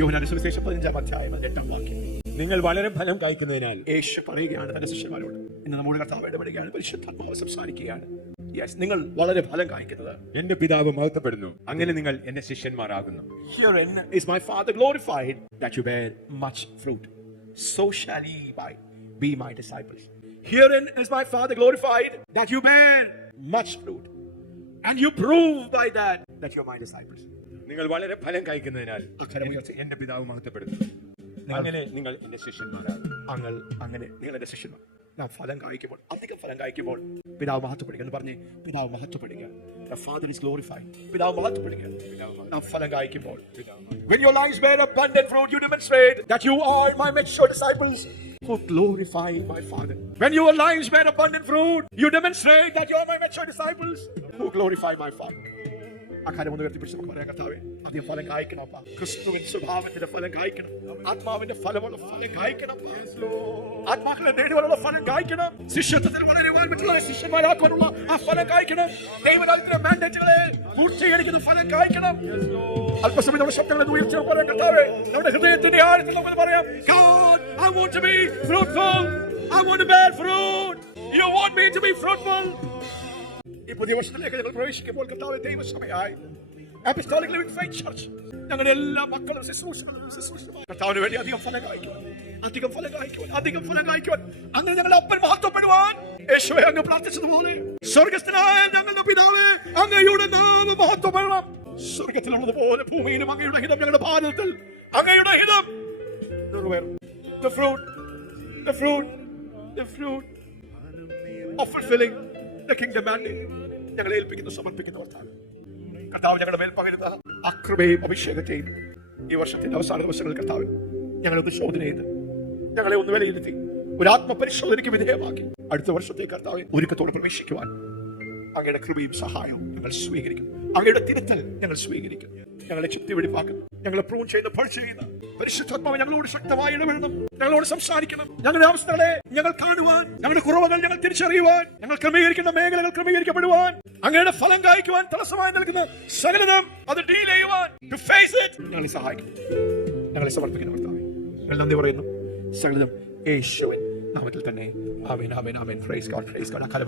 യോഹന്നാന്റെ സുവിശേഷം 15-ാം അധ്യായം 8-ാം വാക്യം. നിങ്ങൾ വളരെ ഫലം കായ്ക്കുന്നതിനാൽ യേശു പറയുകയാണ് തന്റെ ശിഷ്യന്മാരോട്. ഇന്ന് നമ്മുടെ കർത്താവ് ഇടപെടുകയാണ്, പരിശുദ്ധാത്മാവ് സംസാരിക്കുകയാണ്. നിങ്ങൾ വളരെ ഫലം കായ്ക്കുന്നത് എന്റെ പിതാവ് മഹത്വപ്പെടുന്നു, അങ്ങനെ നിങ്ങൾ എന്റെ ശിഷ്യന്മാരാകുന്നു. Herein is my Father glorified, that you bear much fruit. So shall ye be my disciples. Herein is my Father glorified, that you bear much fruit, and you prove by that you are my disciples. നിങ്ങൾ വളരെ ഫലം കായ്ക്കുന്നതിനാൽ എന്റെ പിതാവ് മഹത്വപ്പെടുന്നു, അങ്ങനെ നിങ്ങൾ എന്റെ ശിഷ്യന്മാരാകും. അങ്ങനെ നിങ്ങൾ എന്റെ ശിഷ്യന്മാർ. നാം ഫലം കായ്ക്കുമ്പോൾ, അധികം ഫലം കായ്ക്കുമ്പോൾ പിതാവ് മഹത്വപ്പെടുക എന്ന് പറഞ്ഞ് പിതാവ് മഹത്വപ്പെടുക. The Father is glorified. പിതാവ് മഹത്വപ്പെടുക. നാം ഫലം കായ്ക്കുമ്പോൾ, when your lives bear abundant fruit, you demonstrate that you are my mature disciples who glorify my Father. When your lives bear abundant fruit, you demonstrate that you are my mature disciples who glorify my Father. ആ കാര്യം ഒന്ന് ഉയർത്തിപ്പിടിച്ച് നമുക്ക് പറയാം, കർത്താവേ അധികം ഫലം കായ്ക്കണം. ക്രിസ്തുവിന്റെ സ്വഭാവത്തിന്റെ ഫലം കായ്ക്കണം. ആത്മാവിന്റെ ഫലമുള്ള ഫലം കായ്ക്കണം. ആത്മാക്കളെ നേടുവാനുള്ള ഫലം കായ്ക്കണം. ശിഷ്യത്വത്തിൽ വളരുവാൻ പറ്റുന്ന ശിഷ്യന്മാരാക്കുവാനുള്ള ആ ഫലം കായ്ക്കണം. ദൈവരാജ്യത്തിലെ മാൻഡേറ്റുകളെ പൂർത്തീകരിക്കുന്ന ഫലം കായ്ക്കണം. അല്പസമയം നമ്മുടെ ശബ്ദങ്ങളെ ഉയർത്തി പറയാം, കർത്താവേ നമ്മുടെ ഹൃദയത്തിന്റെ ആഴത്തിൽ നമുക്ക് പറയാം, God, I want to be fruitful. I want to bear fruit. You want me to be fruitful. ഈ പുതിയ വർഷത്തിലേക്ക് ഞങ്ങൾ പ്രവേശിക്കുമ്പോൾ കർത്താവേ, ദൈവസഭയായി Apostolic Living Faith Church ഞങ്ങളുടെ എല്ലാ മക്കളും ശുശ്രൂഷകളും കർത്താവിന് വേണ്ടി അധികം ഫലം കായ്ക്കുവാൻ, അധികം ഫലം കായ്ക്കുവാൻ, അധികം ഫലം കായ്ക്കുവാൻ, അങ്ങനെ ഞങ്ങളുടെ അപ്പൻ മഹത്വപ്പെടുവാൻ യേശുവേ അങ്ങ് പ്രാർത്ഥിച്ചതുപോലെ സ്വർഗ്ഗസ്ഥനായ ഞങ്ങളുടെ പിതാവേ, അങ്ങയുടെ നാമം മഹത്വപ്പെടണം. സ്വർഗ്ഗത്തിലുള്ളതുപോലെ ഭൂമിയിലും അങ്ങയുടെ ഹിതം ഞങ്ങളുടെ ഭാരതത്തിൽ അങ്ങയുടെ ഹിതം നിറവേറും. The fruit of fulfilling the kingdom mandate ഞങ്ങളെ ഏൽപ്പിക്കുന്ന സമർപ്പിക്കുന്ന കർത്താവ് ഞങ്ങളുടെ മേൽ പകരുന്ന അകൃപയും അഭിഷേകത്തെയും ഈ വർഷത്തിന്റെ അവസാന ദിവസങ്ങളിൽ കർത്താവ് ഞങ്ങളെ ഒന്ന് ശോധന ചെയ്ത് ഞങ്ങളെ ഒന്ന് വിലയിരുത്തി ഒരു ആത്മപരിശോധനയ്ക്ക് വിധേയമാക്കി അടുത്ത വർഷത്തെ കർത്താവ് ഒരുക്കത്തോടെ പ്രവേശിക്കുവാൻ അങ്ങയുടെ കൃപയും സഹായവും ഞങ്ങൾ സ്വീകരിക്കും. അങ്ങയുടെ തിരുത്തൽ ഞങ്ങൾ സ്വീകരിക്കും. ഞങ്ങളെ ചുറ്റി വെടിപ്പാക്കുന്നു. ഞങ്ങളെ പ്രൂൺ ചെയ്യുന്ന പഴിച്ചു ചെയ്യുന്ന പരിശുദ്ധാത്മാവ് ഞങ്ങളോട് ശക്തമായി ഇടപെടണം. ഞങ്ങളോട് സംസാരിക്കണം. ഞങ്ങളുടെ അവസ്ഥകളെ ഞങ്ങൾ കാണുവാൻ, ഞങ്ങളുടെ കുറവുകൾ ഞങ്ങൾ തിരിച്ചറിയുവാൻ, ഞങ്ങൾ ക്രമീകരിക്കുന്ന മേഖലകൾ ക്രമീകരിക്കപ്പെടുവാൻ, അങ്ങയുടെ ഫലം കായ്ക്കുവാൻ തടസ്സമായി നൽകുന്ന സകലനം അത് ഡീൽ ചെയ്യുവാൻ to face it ഞങ്ങളെ സഹായിക്കും. ഞങ്ങളെ സമർപ്പിക്കുന്ന കർത്താവേ ഞങ്ങൾ നന്ദി പറയുന്നു. സകലം യേശുവിൻ നാമത്തിൽ തന്നെ. ആമേൻ, ആമേൻ, ആമേൻ. Praise God, praise God. ആ കാലം